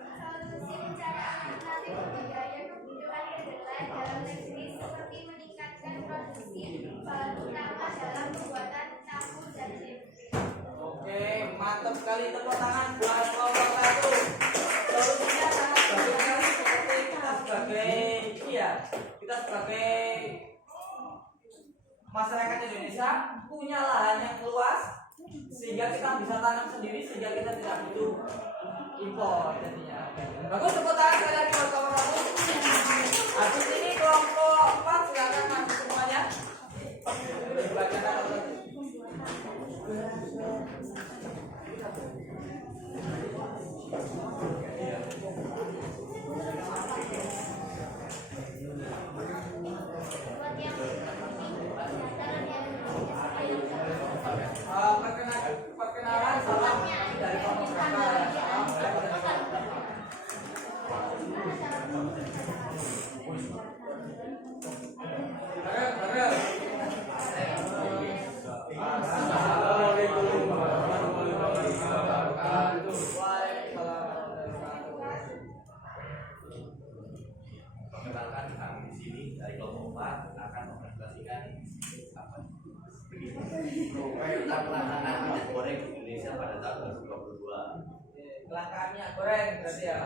Solusi mencari alternatif budidaya kebutuhan kedelai dalam negeri seperti meningkatkan produksi bahan utama dalam pembuatan tahu dan tempe. Oke, mantap sekali, tepuk tangan buat kelompok 1. Solusinya sangat bagus sekali, seperti kita sebagai masyarakat Indonesia punya lahan yang luas sehingga kita bisa tanam sendiri, sehingga kita tidak butuh impor jadinya. Bagus, tepuk tangan sekali lagi buat kelompok 1. Habis ini kelompok 4 silakan maju semuanya. Perkenalan, salam dari kelompok berapa ya? Salam dari kelompok berapa? akan menginformasikan apa tentang pelaksanaan minyak goreng di Indonesia pada tahun 2022. Kelangkaan minyak goreng berarti ya.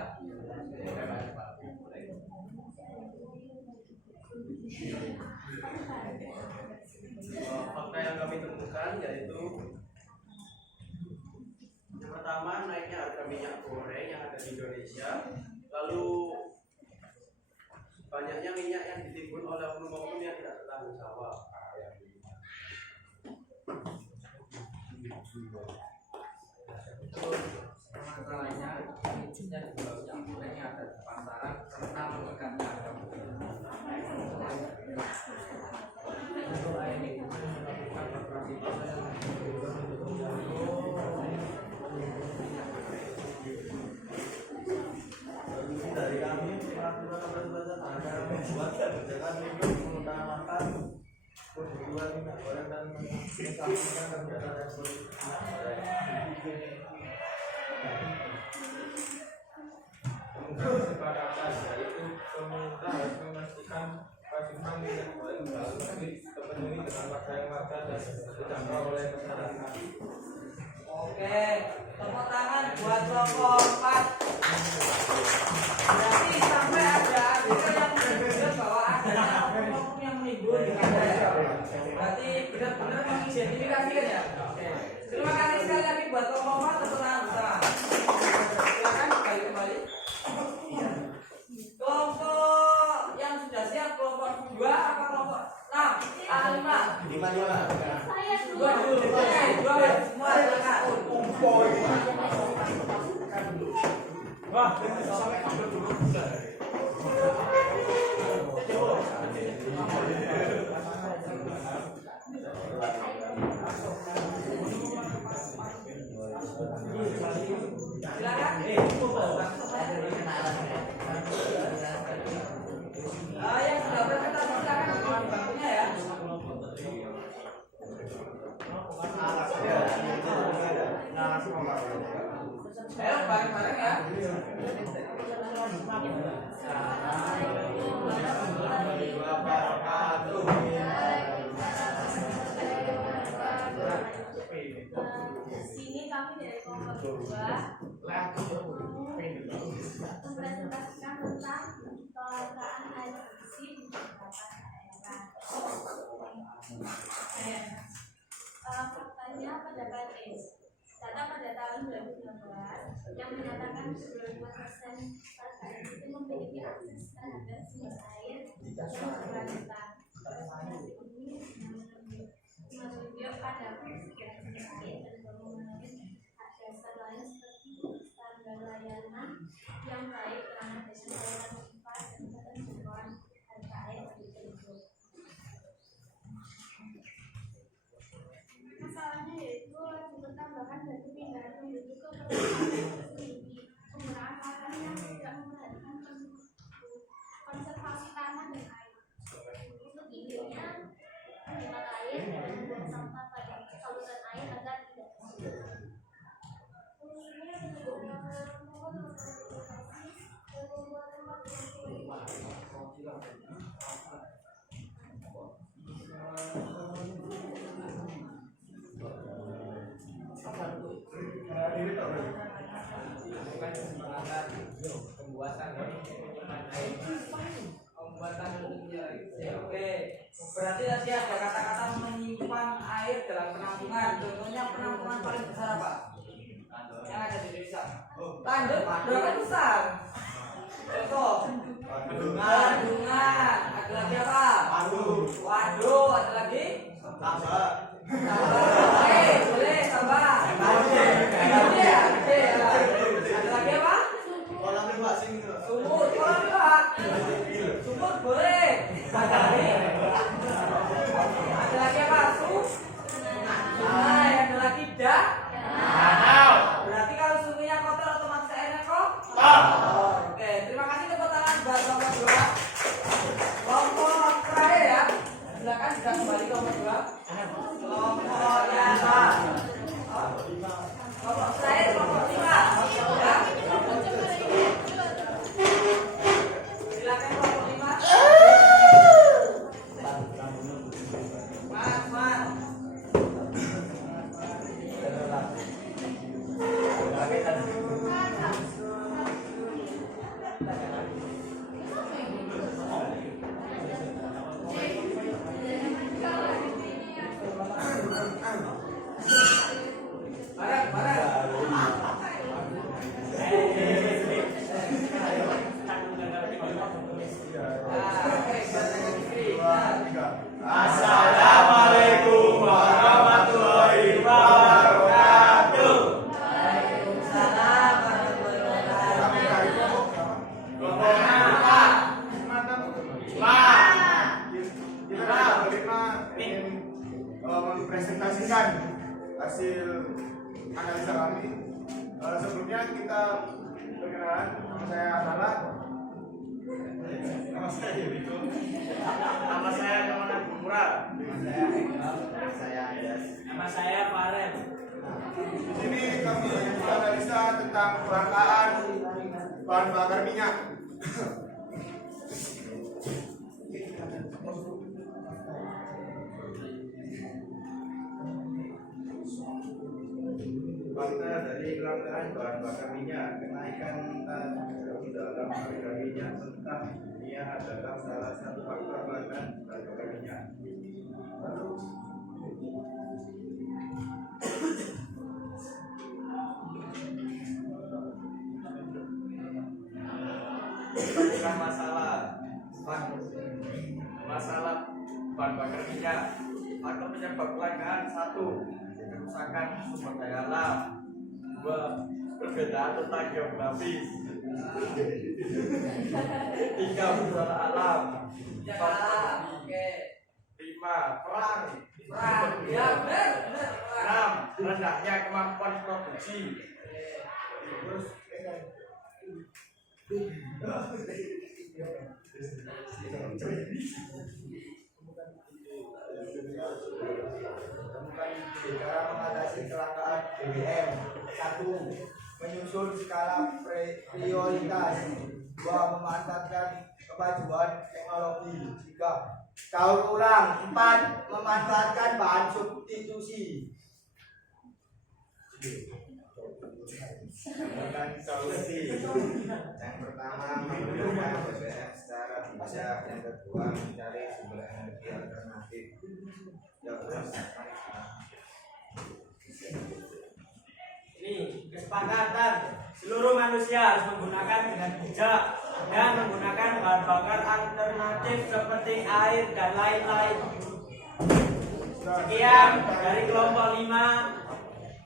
Fakta yang kami temukan yaitu yang pertama naiknya harga minyak goreng yang ada di Indonesia, lalu banyaknya minyak yang ditimbun oleh oknum-oknum yang tidak bertanggung jawab. Masalahnya intinya juga minyak goreng yang ada di pasaran serta menegaknya harga. Dari kami peraturan agar membuat kebijakan untuk mengutamakan kebutuhan minyak goreng dan mensampaikan kegiatan ekspor minyak goreng. Kemudian kesepakatan yaitu pemerintah harus memastikan pasokan minyak goreng harus terpenuhi dengan warga dan terjangkau oleh masyarakat. Oke, tepuk tangan buat kelompok 4. Berarti sampai ada artikel yang menunjukkan bahwa adanya oknum yang menimbun di Indonesia. Berarti benar-benar mengidentifikasikan ya. Oke. Terima kasih sekali lagi buat kelompok 4, tepuk tangan bersama. Silakan kembali. Kelompok yang sudah siap, kelompok 2 apa kelompok 6? 5. 5. Saya dulu. 2 dulu. Oke, 2 semua silakan. Wah, sampai ambil dulu bisa. Silakan. Yang sudah presentasi silakan mohon bantunya ya. Ayo bareng-bareng ya. Sini kami dari kelompok 2 mempresentasikan tentang kelangkaan air bersih di beberapa daerah. Faktanya pada data pada tahun 2016 yang menyatakan 92% warga itu memiliki akses terhadap sumber air yang berkualitas. Rekomendasi ini menunjuk pada persediaan sumber air dan memenuhi hak dasar lain seperti standar layanan yang baik, kerana dengan saluran pipa dan ketentuan harga air tertentu. Masalahnya yaitu laju pertambahan dan kepindahan penduduk ke perkotaan tinggi, penggunaan lahan yang tidak memperhatikan konservasi tanah dan air. Untuk idenya, menghemat air dan membuang sampah pada saluran air agar tidak tercemar. Fungsinya Oke, berarti tadi ada kata-kata menyimpan air dalam penampungan. Contohnya penampungan paling besar apa? Yang ada di Indonesia. Tanduk berapa besar? Contoh. Bendungan. Ada lagi apa? Waduk. Ada lagi? Tambak. Oke, boleh tambah. Gede ya? Ada lagi apa? Kolam renang Sumur. Kolam renang. Sumur boleh. Ada lagi apa? Sungai. Ada lagi danau. Berarti kalau sungainya kotor otomatis airnya kotor. Oke, terima kasih tepuk tangan buat kelompok 2. Kelompok terakhir ya. Silakan sudah kembali kelompok 2. Kelompok yang kelompok terakhir kelompok 5. Ya. Silakan kelompok 5. Assalamualaikum warahmatullahi wabarakatuh. Waalaikumsalam warahmatullahi Kita ingin mempresentasikan hasil analisa kami. Sebelumnya kita perkenalan, nama saya adalah nama saya Wiko. Nama saya Nyoman Bumura. Nama saya Farel. Di sini kami analisa tentang kelangkaan bahan bakar minyak. Fakta dari kelangkaan bahan bakar minyak, kenaikan dalam harga minyak mentah dunia adalah salah satu faktor kelangkaan bahan bakar minyak. Bukan masalah bahan bakar minyak. Faktor penyebab kelangkaan: 1. Kerusakan sumber daya alam. 2. Perbedaan letak geografis. 3. Bencana alam. 4. Oke. 5. Perang. Ya, benar. 6. Rendahnya kemampuan produksi. Terus cara mengatasi kelangkaan BBM. 1. Menyusun skala prioritas. 2. Memanfaatkan kemajuan teknologi. 3. Daur ulang. 4. Memanfaatkan bahan substitusi. Dengan solusi. Yang pertama, menggunakan BBM secara bijak. Yang kedua, mencari sumber energi alternatif. Ini kesepakatan seluruh manusia harus menggunakan dengan bijak dan menggunakan bahan bakar alternatif seperti air dan lain-lain. Sekian dari kelompok 5.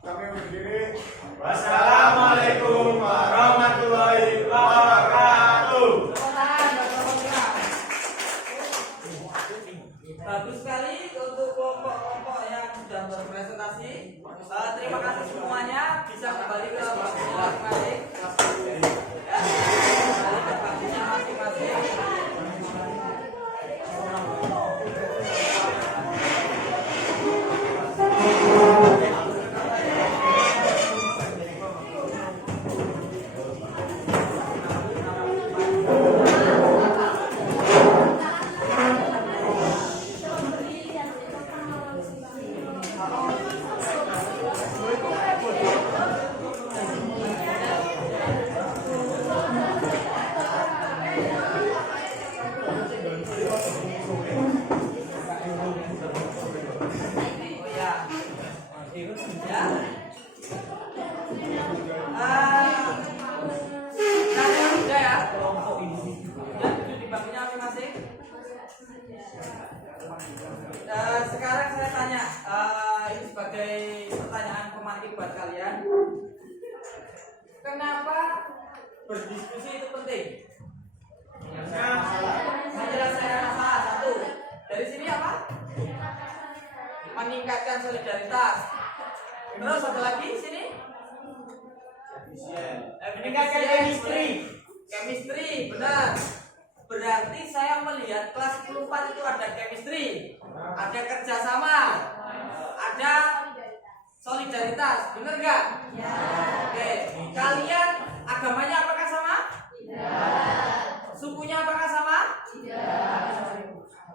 Kami berdiri. Wassalamualaikum warahmatullahi wabarakatuh. Bagus sekali untuk kelompok-kelompok yang sudah berpresentasi. Terima kasih semuanya. Bisa kembali ke waktunya masing-masing. Ya, kembali ke waktunya masing-masing. Sekarang saya tanya, ini sebagai pertanyaan pemantik buat kalian. Kenapa berdiskusi itu penting? Menyelesaikan masalah. 1. Dari sini apa? Meningkatkan solidaritas. Terus satu lagi sini? Meningkatkan chemistry, benar. Berarti saya melihat kelas 10 itu ada chemistry, ada kerjasama, ada solidaritas, benar nggak? Ya. Oke, kalian agamanya apakah sama? Tidak. Sukunya apakah sama? Tidak.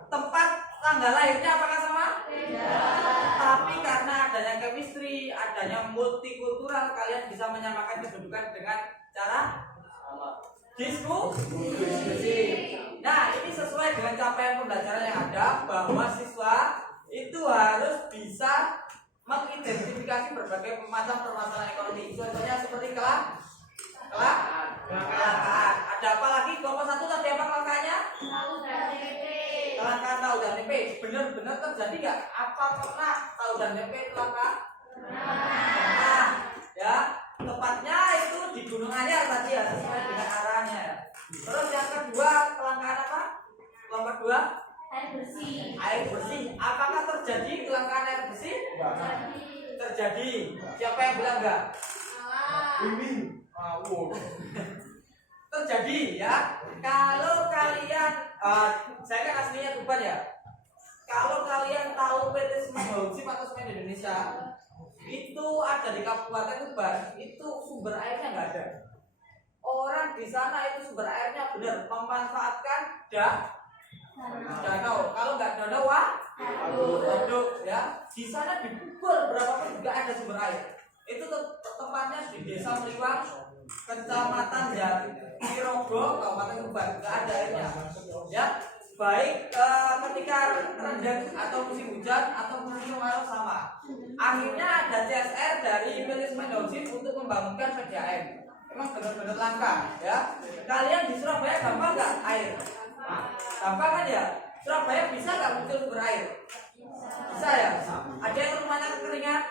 Tempat tanggal lahirnya apakah sama? Tidak. Tapi karena adanya chemistry chemistry, adanya multikultural, kalian bisa menyamakan kedudukan dengan cara diskusi. Nah, ini sesuai dengan capaian pembelajaran yang ada, bahwa siswa itu harus bisa mengidentifikasi berbagai macam permasalahan ekonomi. Contohnya seperti kelangkaan. Ada apa lagi? Kelompok 1 tadi apa kelangkaannya? Kelangkaan tahu dan tempe. Benar-benar terjadi nggak? Apa pernah tahu dan tempe itu langka? Nah, ya, tepatnya itu di Gunung Anyar tadi ya, sesuai dengan arahnya. Terus yang kedua, kelangkaan apa? Kelompok 2? Air bersih. Apakah terjadi kelangkaan air bersih? Terjadi. Siapa yang bilang enggak? Terjadi ya. Kalau kalian saya kan aslinya Tuban ya. Kalau kalian tahu PT Semen Bauxit atau Semen Indonesia, itu ada di Kabupaten Tuban, itu sumber airnya nggak ada. Orang di sana itu sumber airnya benar memanfaatkan danau. Kalau nggak danau, waduk ya. Di sana dibubur berapa pun nggak ada sumber air. Itu tempatnya di Desa Meliwang, Kecamatan Jatirogo, Kabupaten Tuban, nggak ada airnya. Ya, baik ketika rendang atau musim hujan atau musim kemarau sama. Akhirnya ada CSR dari PT Semen Bauxit untuk membangunkan PDAM. Memang benar-benar langka ya. Kalian di Surabaya gampang nggak air? Gampang kan ya? Surabaya bisa nggak muncul sumber air? Bisa ya? Ada yang rumahnya kekeringan?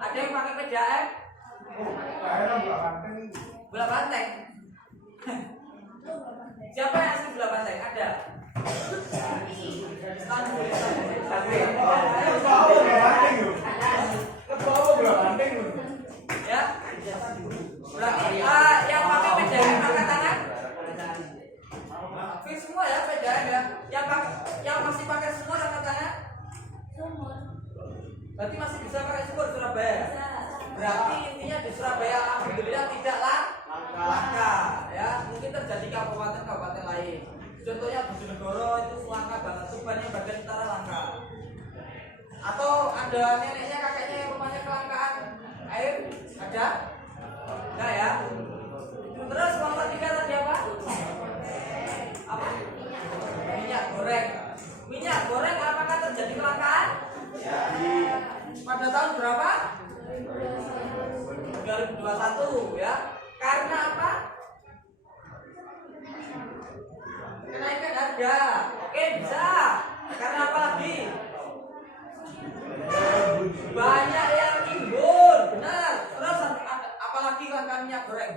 Ada yang pakai PDAM? Bola banteng. Siapa yang asli bola banteng? Ada? Ya? Berarti yang pakai PDAM angkat tangan? Oke semua ya PDAM ya. Yang masih pakai sumur angkat tangan? Berarti masih bisa pakai sumur Surabaya. Berarti intinya di Surabaya alhamdulillah tidak langka ya. Mungkin terjadi kabupaten-kabupaten lain. Contohnya Bojonegoro itu langka banget, Tuban yang bagian utara langka. Atau ada neneknya kakeknya yang rumahnya kelangkaan air? Ada? Enggak ya? Terus kelompok 3 tadi apa? Apa? Minyak goreng. Minyak goreng apakah terjadi kelangkaan? Pada tahun berapa? 2021 ya. Karena apa? Kenaikan harga. Oke, bisa. Karena apa lagi? Banyak yang timbul, benar. Terus apa lagi kelangkaan minyak goreng?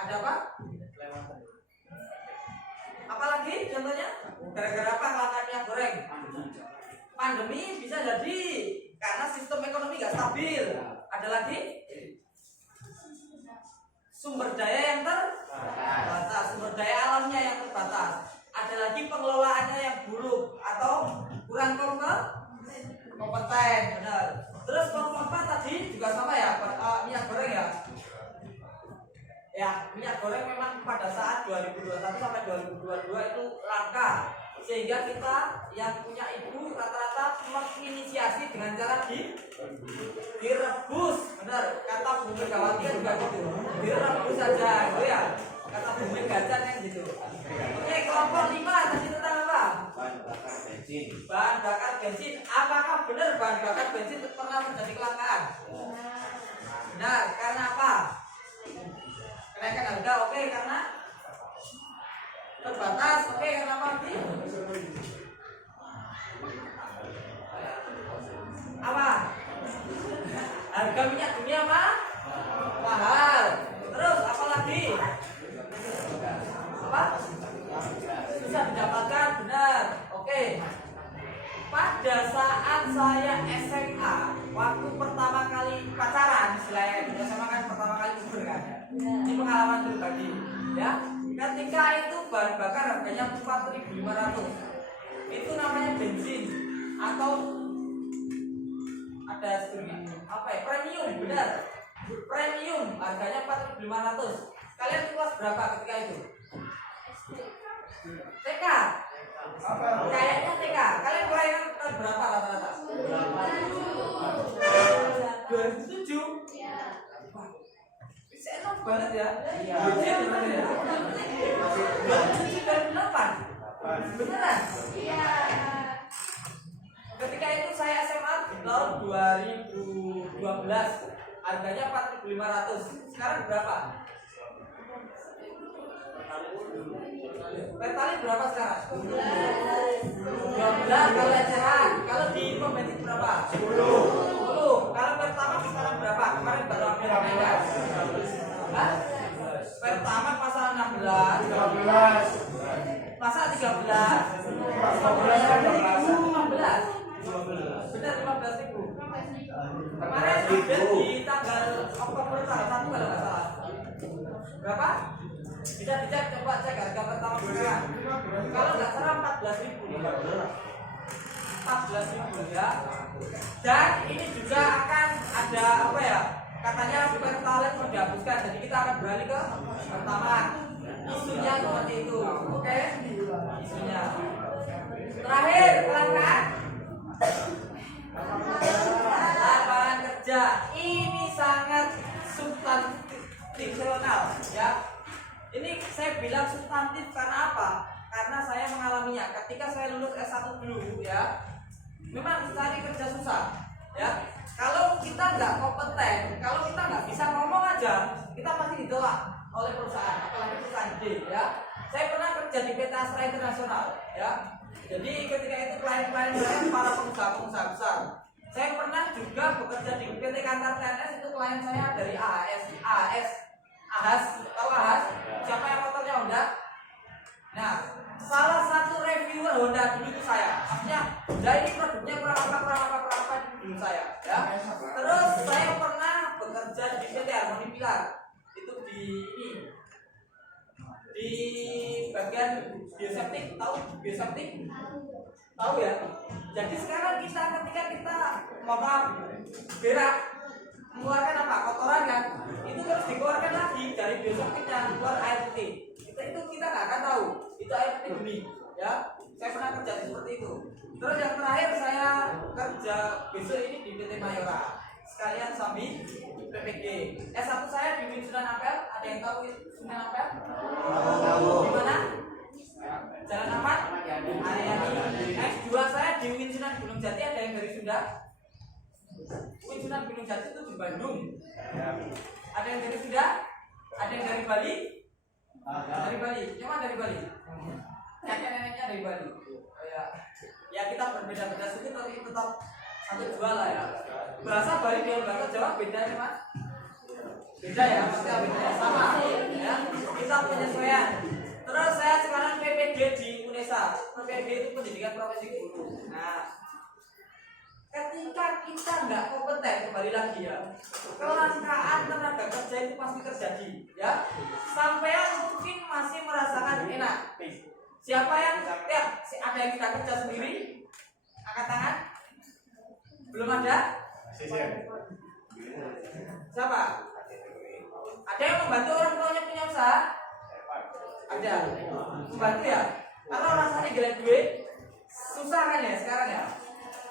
Ada apa? Apa lagi contohnya? Gara-gara apa kelangkaan minyak goreng? Pandemi bisa jadi karena sistem ekonomi nggak stabil. Ada lagi? Sumber daya yang terbatas, sumber daya alamnya yang terbatas. Ada lagi pengelolaannya yang buruk atau kurang kompeten, benar. Terus kelompok 4 tadi juga sama ya, minyak goreng ya. Ya, minyak goreng memang pada saat 2021 sampai 2022 itu langka. Sehingga kita yang punya ibu rata-rata menginisiasi dengan cara direbus, benar. Kata Bu Megawati juga gitu, direbus saja, itu ya. Kata Bu Megawati yang gitu. Oke, kelompok 5 tadi tentang apa? Bahan bakar bensin. Bahan bakar bensin. Apakah benar bahan bakar bensin pernah terjadi kelangkaan? Benar. Karena apa? Kenaikan harga. Oke, karena terbatas. Oke, karena apa lagi? Apa? Harga minyak dunia mahal. Terus apa lagi? Apa? Susah didapatkan, benar. Oke. Pada saat saya SMA, waktu pertama kali pacaran, istilahnya SMA kan pertama kali kubur kan. Ini pengalaman pribadi, ya. Ketika itu bahan bakar harganya 4.500. Itu namanya bensin atau ada apa ya? Premium, benar. Premium harganya 4.500. Kalian kelas berapa ketika itu? TK. Kayaknya TK. Kalian kelahiran tahun berapa rata-rata? banget ya. Iya. Bucin bener ya. 2008. Beneran? Iya. Ketika itu saya SMA di tahun 2012, harganya 4.500. Sekarang berapa? Pertalite berapa sekarang? 12 kalau eceran. Kalau di pom bensin berapa? 10. Kalau Pertamax sekarang berapa? Kemarin baru ambil harga. Hah? Pertamax masa 16, 13. masa 13, 15. Benar 15.000. Kemarin update di tanggal Oktober tanggal 1 kalau nggak salah. Berapa? Bisa dicek, coba cek harga pertama sekarang. Kalau nggak salah 14.000. 14.000 ya. Dan ini juga akan ada apa ya? Katanya Pertalite mau dihapuskan. Jadi kita akan beralih ke pertama. Isunya seperti itu. Oke? Isunya. Terakhir kelangkaan lapangan kerja. Ini sangat substansional ya. Ini saya bilang substantif karena apa? Karena saya mengalaminya. Ketika saya lulus S1 dulu ya, memang cari kerja susah ya. Kalau kita nggak kompeten, kalau kita nggak bisa ngomong aja, kita pasti ditolak oleh perusahaan, apalagi perusahaan gede ya. Saya pernah kerja di PT Astra Internasional ya. Jadi ketika itu klien-klien saya para pengusaha-pengusaha besar. Saya pernah juga bekerja di PT Kantar TNS, itu klien saya dari AHAS, tahu AHAS? Siapa yang motornya Honda? Nah, salah satu reviewer Honda dulu itu saya. Maksudnya, Honda ini produknya kurang apa dulu saya. Ya. Terus saya pernah bekerja di PT Harmoni Pilar, itu di bagian bioseptik, tahu bioseptik? Tahu ya? Jadi sekarang ketika kita berak mengeluarkan apa? Kotoran kan? Itu terus dikeluarkan lagi dari bioseptiknya, keluar air putih. Itu kita nggak akan tahu itu air putih bening ya. Saya pernah kerja seperti itu. Terus yang terakhir saya kerja besok ini di PT Mayora, sekalian sambil PPG. S1 saya di Sunan Ampel. Ada yang tahu Sunan Ampel? Di mana? Jalan apa? Aryani. S2 saya di UIN Sunan Gunung Jati. Ada yang dari Sunda? UIN Sunan Gunung Jati itu di Bandung. Ada yang dari Sunda? Ada yang dari Bali? Dari Bali. Cuma dari Bali. Kakek-neneknya dari Bali. Ya kita berbeda-beda suku tapi tetap satu dua lah ya. Bahasa Bali dengan bahasa Jawa beda ya Mas? Beda ya, pasti bedanya sama ya. Kita penyesuaian. Terus saya sekarang PPD di UNESA. PPD itu pendidikan profesi guru. Nah, ketika kita nggak kompeten, kembali lagi ya, kelangkaan tenaga kerja itu pasti terjadi ya. Sampean mungkin masih merasakan enak. Siapa yang ada yang tidak kerja sendiri? Angkat tangan. Belum ada? Siapa? Ada yang membantu orang tuanya punya usaha? Ada. Membantu ya? Kalau rasanya gila duit, susah kan ya sekarang ya?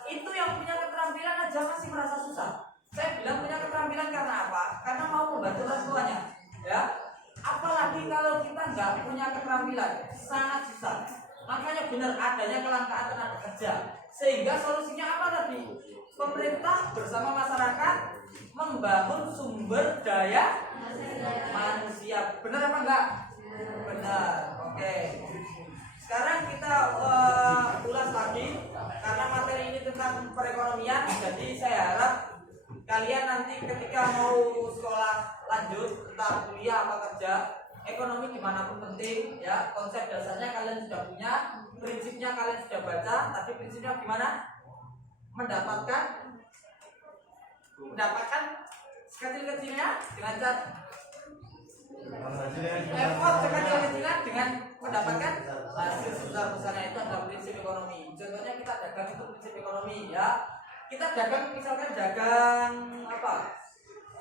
Itu yang punya keterampilan aja masih merasa susah. Saya bilang punya keterampilan karena apa? Karena mau membantu orang tuanya ya. Apalagi kalau kita nggak punya keterampilan, sangat susah. Makanya benar adanya kelangkaan tenaga kerja. Sehingga solusinya apa tadi? Pemerintah bersama masyarakat membangun sumber daya manusia. Benar apa enggak? Benar. Oke. Sekarang kita ulas lagi karena materi ini tentang perekonomian. Jadi saya harap kalian nanti ketika mau sekolah lanjut, entah kuliah apa kerja, ekonomi dimanapun penting ya. Konsep dasarnya kalian sudah punya, prinsipnya kalian sudah baca. Tapi prinsipnya gimana? Mendapatkan sekecil-kecilnya dengan cara effort sekecil-kecilnya dengan mendapatkan hasil sebesar-besarnya. Itu adalah prinsip ekonomi. Contohnya kita dagang itu prinsip ekonomi ya. Kita dagang misalkan dagang apa?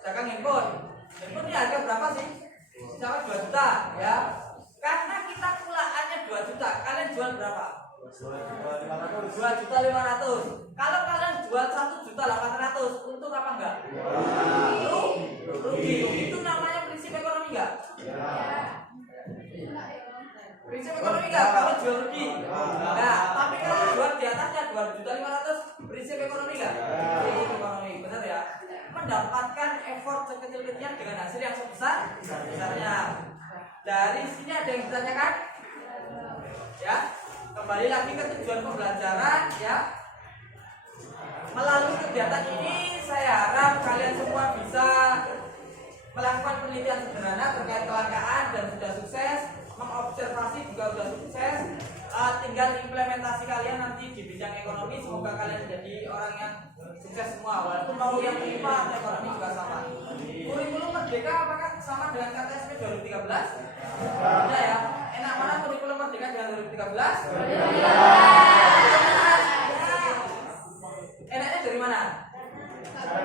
Dagang handphone. Handphone ini harga berapa sih? Misalkan 2 juta ya. Karena kita pulaannya 2 juta, kalian jual berapa? 2.500.000. Kalau kalian jual 1.800.000, untung apa enggak? Rugi. Itu namanya prinsip ekonomi enggak? Prinsip ekonomi nggak? Kalau jual rugi. Nah, tapi kalau jual di atasnya 2.500.000, prinsip ekonomi nggak? Prinsip ekonomi, benar ya? Mendapatkan effort sekecil-kecilnya dengan hasil yang sebesar-besarnya. Dari sini ada yang ditanyakan? Ya, kembali lagi ke tujuan pembelajaran ya. Melalui kegiatan ini saya harap kalian semua bisa melakukan penelitian sederhana terkait kelangkaan dan sudah sukses, mengobservasi juga sudah sukses. Tinggal implementasi kalian nanti di bidang ekonomi. Semoga kalian menjadi orang yang sukses semua, walaupun mau yang IPA atau ekonomi juga sama. Kurikulum Merdeka apakah sama dengan KTSP 2013? Tidak ya. Enak mana kurikulum Merdeka dengan 2013? Enaknya dari mana? Cara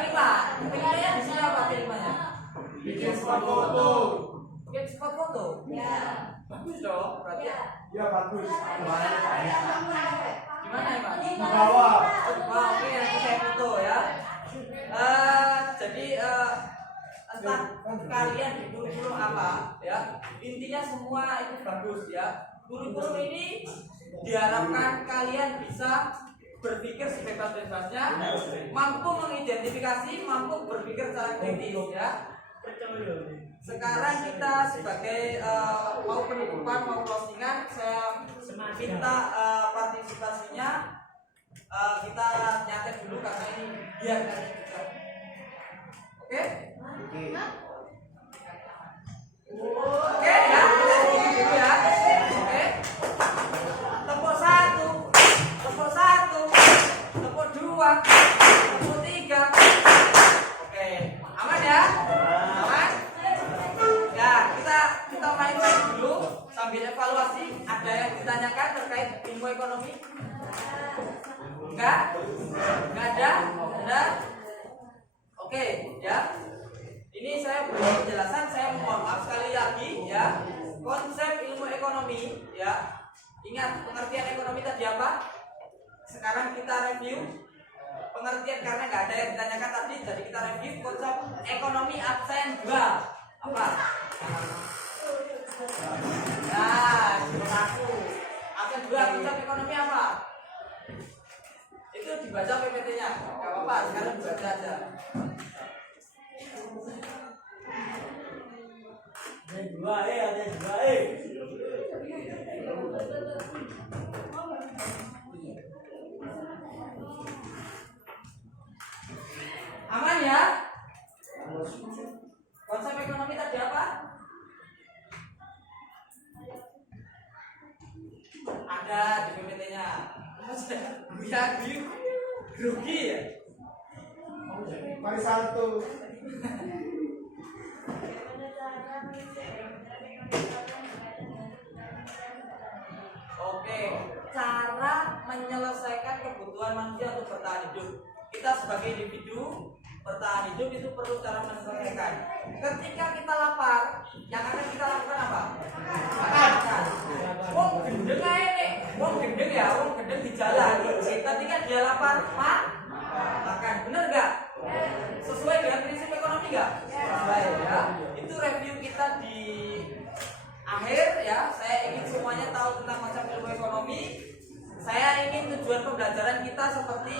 lima. Pilihnya di sini apa pilihnya? Bikin spot foto. Bikin spot foto. Ya. Bagus dong, berarti. Ya bagus. Gimana ya Pak? Di bawah. Oke, nanti saya foto ya. Jadi entah kalian di kurikulum apa ya, intinya semua itu bagus ya. Kurikulum ini diharapkan kalian bisa berpikir sebebas-bebasnya, mampu mengidentifikasi, mampu berpikir secara kritis ya. Sekarang kita sebagai mau penutupan mau closingan, saya minta partisipasinya kita nyatet dulu karena ini biar kalian bisa. Oke? Oke ya, kita gini dulu ya. Oke. Tepuk 1, tepuk 1, tepuk 2, tepuk 3. Oke, aman ya? Aman? Ya, kita main-main dulu sambil evaluasi. Ada yang ditanyakan terkait ilmu ekonomi? Enggak? Enggak ada? Ada? Oke, ya. Ini saya beri penjelasan, saya mohon maaf sekali lagi ya. Konsep ilmu ekonomi ya. Ingat pengertian ekonomi tadi apa? Sekarang kita review pengertian karena nggak ada yang ditanyakan tadi, jadi kita review konsep ekonomi absen 2 apa? Nah, menurut aku absen 2 konsep ekonomi apa? Itu dibaca PPT-nya, nggak apa-apa, sekarang dibaca aja. Ada dua. Aman ya? Konsep ekonomi tadi apa? Ada di PPT-nya. Ya, grogi ya? Mari satu. Oke, cara menyelesaikan kebutuhan manusia untuk bertahan hidup. Kita sebagai individu bertahan hidup itu perlu cara menyelesaikan. Ketika kita lapar, yang akan kita lakukan apa? Makan. Wong gendeng aja nih, wong gendeng ya, wong gendeng di jalan. Ketika dia lapar, makan. Bener nggak? Sesuai dengan prinsip ekonomi nggak? Sesuai ya. Itu review kita di akhir ya. Saya ingin semuanya tahu tentang konsep ilmu ekonomi. Saya ingin tujuan pembelajaran kita seperti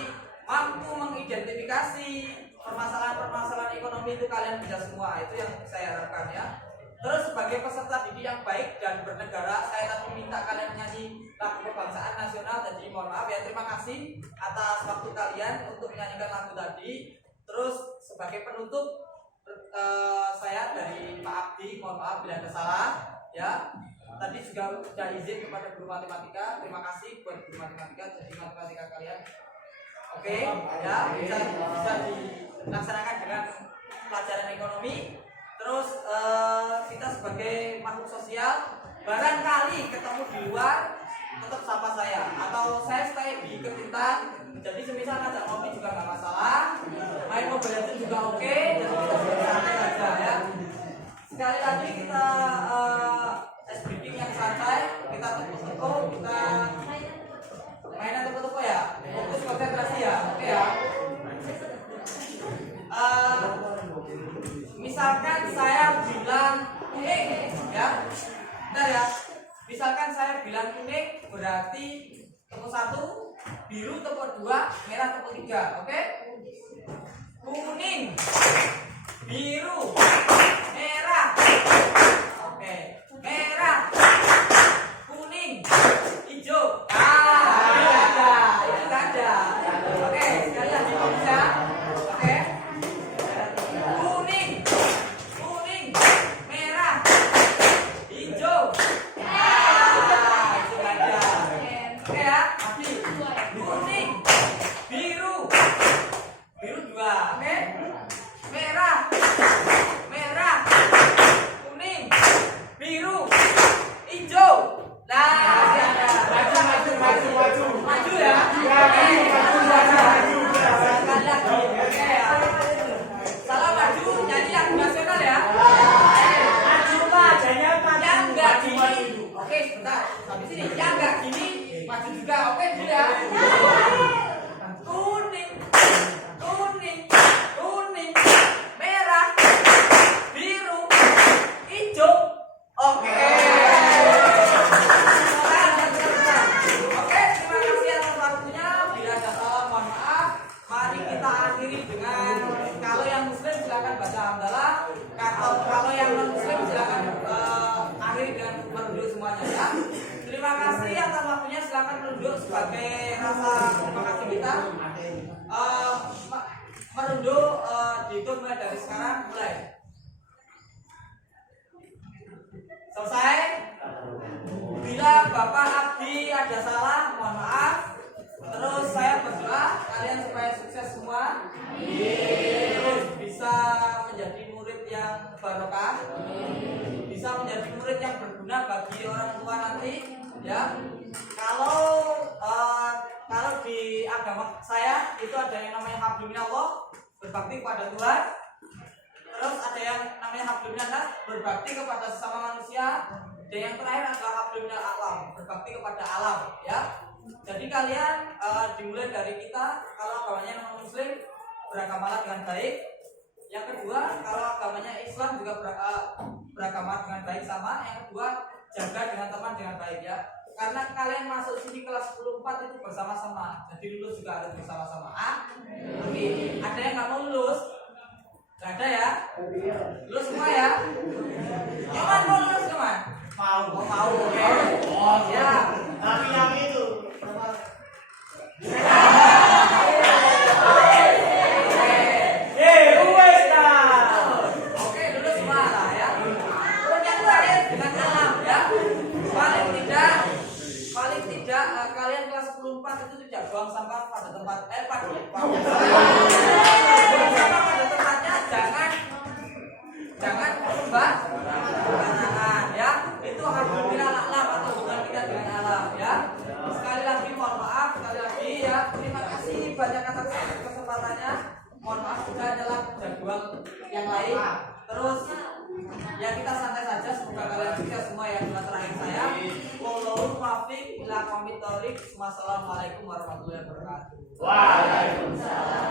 mampu mengidentifikasi permasalahan-permasalahan ekonomi itu kalian bisa semua. Itu yang saya harapkan ya. Terus sebagai peserta didik yang baik dan bernegara, saya tadi minta kalian menyanyi lagu kebangsaan nasional. Jadi mohon maaf ya, terima kasih atas waktu kalian untuk menyanyikan lagu tadi. Terus sebagai penutup saya dari Pak Abdi, mohon maaf bila ada salah ya. Tadi juga sudah izin kepada guru matematika. Terima kasih buat guru matematika. Jadi matematika kalian oke ya, bisa dilaksanakan dengan pelajaran ekonomi. Terus kita sebagai makhluk sosial, barangkali ketemu di luar tetap sapa saya, atau saya stay di Ketintan. Jadi semisal ngajak ngopi juga nggak masalah, main Mobile Legends juga oke. Jadi kita santai aja ya. Sekali lagi kita ice breaking yang santai, kita tepuk-tepuk, kita mainan tepuk-tepuk ya, fokus konsentrasi ya, oke ya. Misalkan saya bilang ya, misalkan saya bilang kuning berarti tepuk 1, biru tepuk 2, merah tepuk 3. Oke? Kuning, biru, merah. Oke, merah, kuning, hijau. Itu ada. Oke, sekali lagi bisa. Oke. Kuning, merah, hijau. Itu ada. Oke ya, lagi. Kuning, biru 2. Oke. Merah, kuning, biru, hijau. Nah, maju ya. Sekali lagi. Oke ya. Salah maju nyanyi lagu nasional ya. Maju Pak, jadinya Yang enggak gini. Oke, sebentar. Sampai sini. Yang enggak gini maju juga. Oke, dulu ya. Kuning, merah, biru, hijau. Oke. Oke, terima kasih atas waktunya. Bila ada salah mohon maaf. Mari kita akhiri dengan kalau yang muslim silakan baca hamdalah. Kalau yang non muslim silakan akhiri dengan merunduk semuanya ya. Terima kasih atas waktunya. Silakan merunduk sebagai rasa terima kasih kita. Merunduk dihitung mulai dari sekarang, mulai. Selesai. Bila Bapak Abdi ada salah, mohon maaf. Terus saya berdoa kalian supaya sukses semua. Terus bisa menjadi murid yang barokah. Bisa menjadi murid yang berguna bagi orang tua nanti, ya. Kalau di agama saya itu ada yang namanya hablum minallah, berbakti kepada Tuhan. Terus ada yang namanya hablum minannas, berbakti kepada sesama manusia. Dan yang terakhir adalah hablum minal alam, berbakti kepada alam, ya. Jadi kalian dimulai dari kita, kalau agamanya non muslim beragamalah dengan baik. Yang kedua, kalau agamanya Islam juga beragama dengan baik sama. Yang kedua, jaga dengan teman dengan baik ya. Karena kalian masuk sini kelas 10-4 itu bersama-sama. Jadi lulus juga harus bersama-sama. Amin. Ada yang nggak mau lulus? Gak ada ya? Lulus semua ya? Nyoman mau lulus Nyoman? Mau. Oh, mau. Oke. Oh, ya. Tapi yang itu Oke, lulus semua lah ya. Terus yang terakhir dengan alam ya. Paling tidak kalian kelas 10-4 itu tidak buang sampah pada tempat buang sampah pada tempatnya, jangan sembarangan ya. Itu alhamdulillah alam atau hubungan kita dengan alam ya. Sekali lagi mohon maaf, sekali lagi ya. Terima kasih banyak atas kesempatannya. Mohon maaf juga adalah jadwal yang lain. Terus ya kita santai saja, semoga kalian sukses semua ya. Cuma terakhir saya wallahu muwaffiq ila aqwamit thoriq. Wassalamualaikum warahmatullahi wabarakatuh. Waalaikumsalam.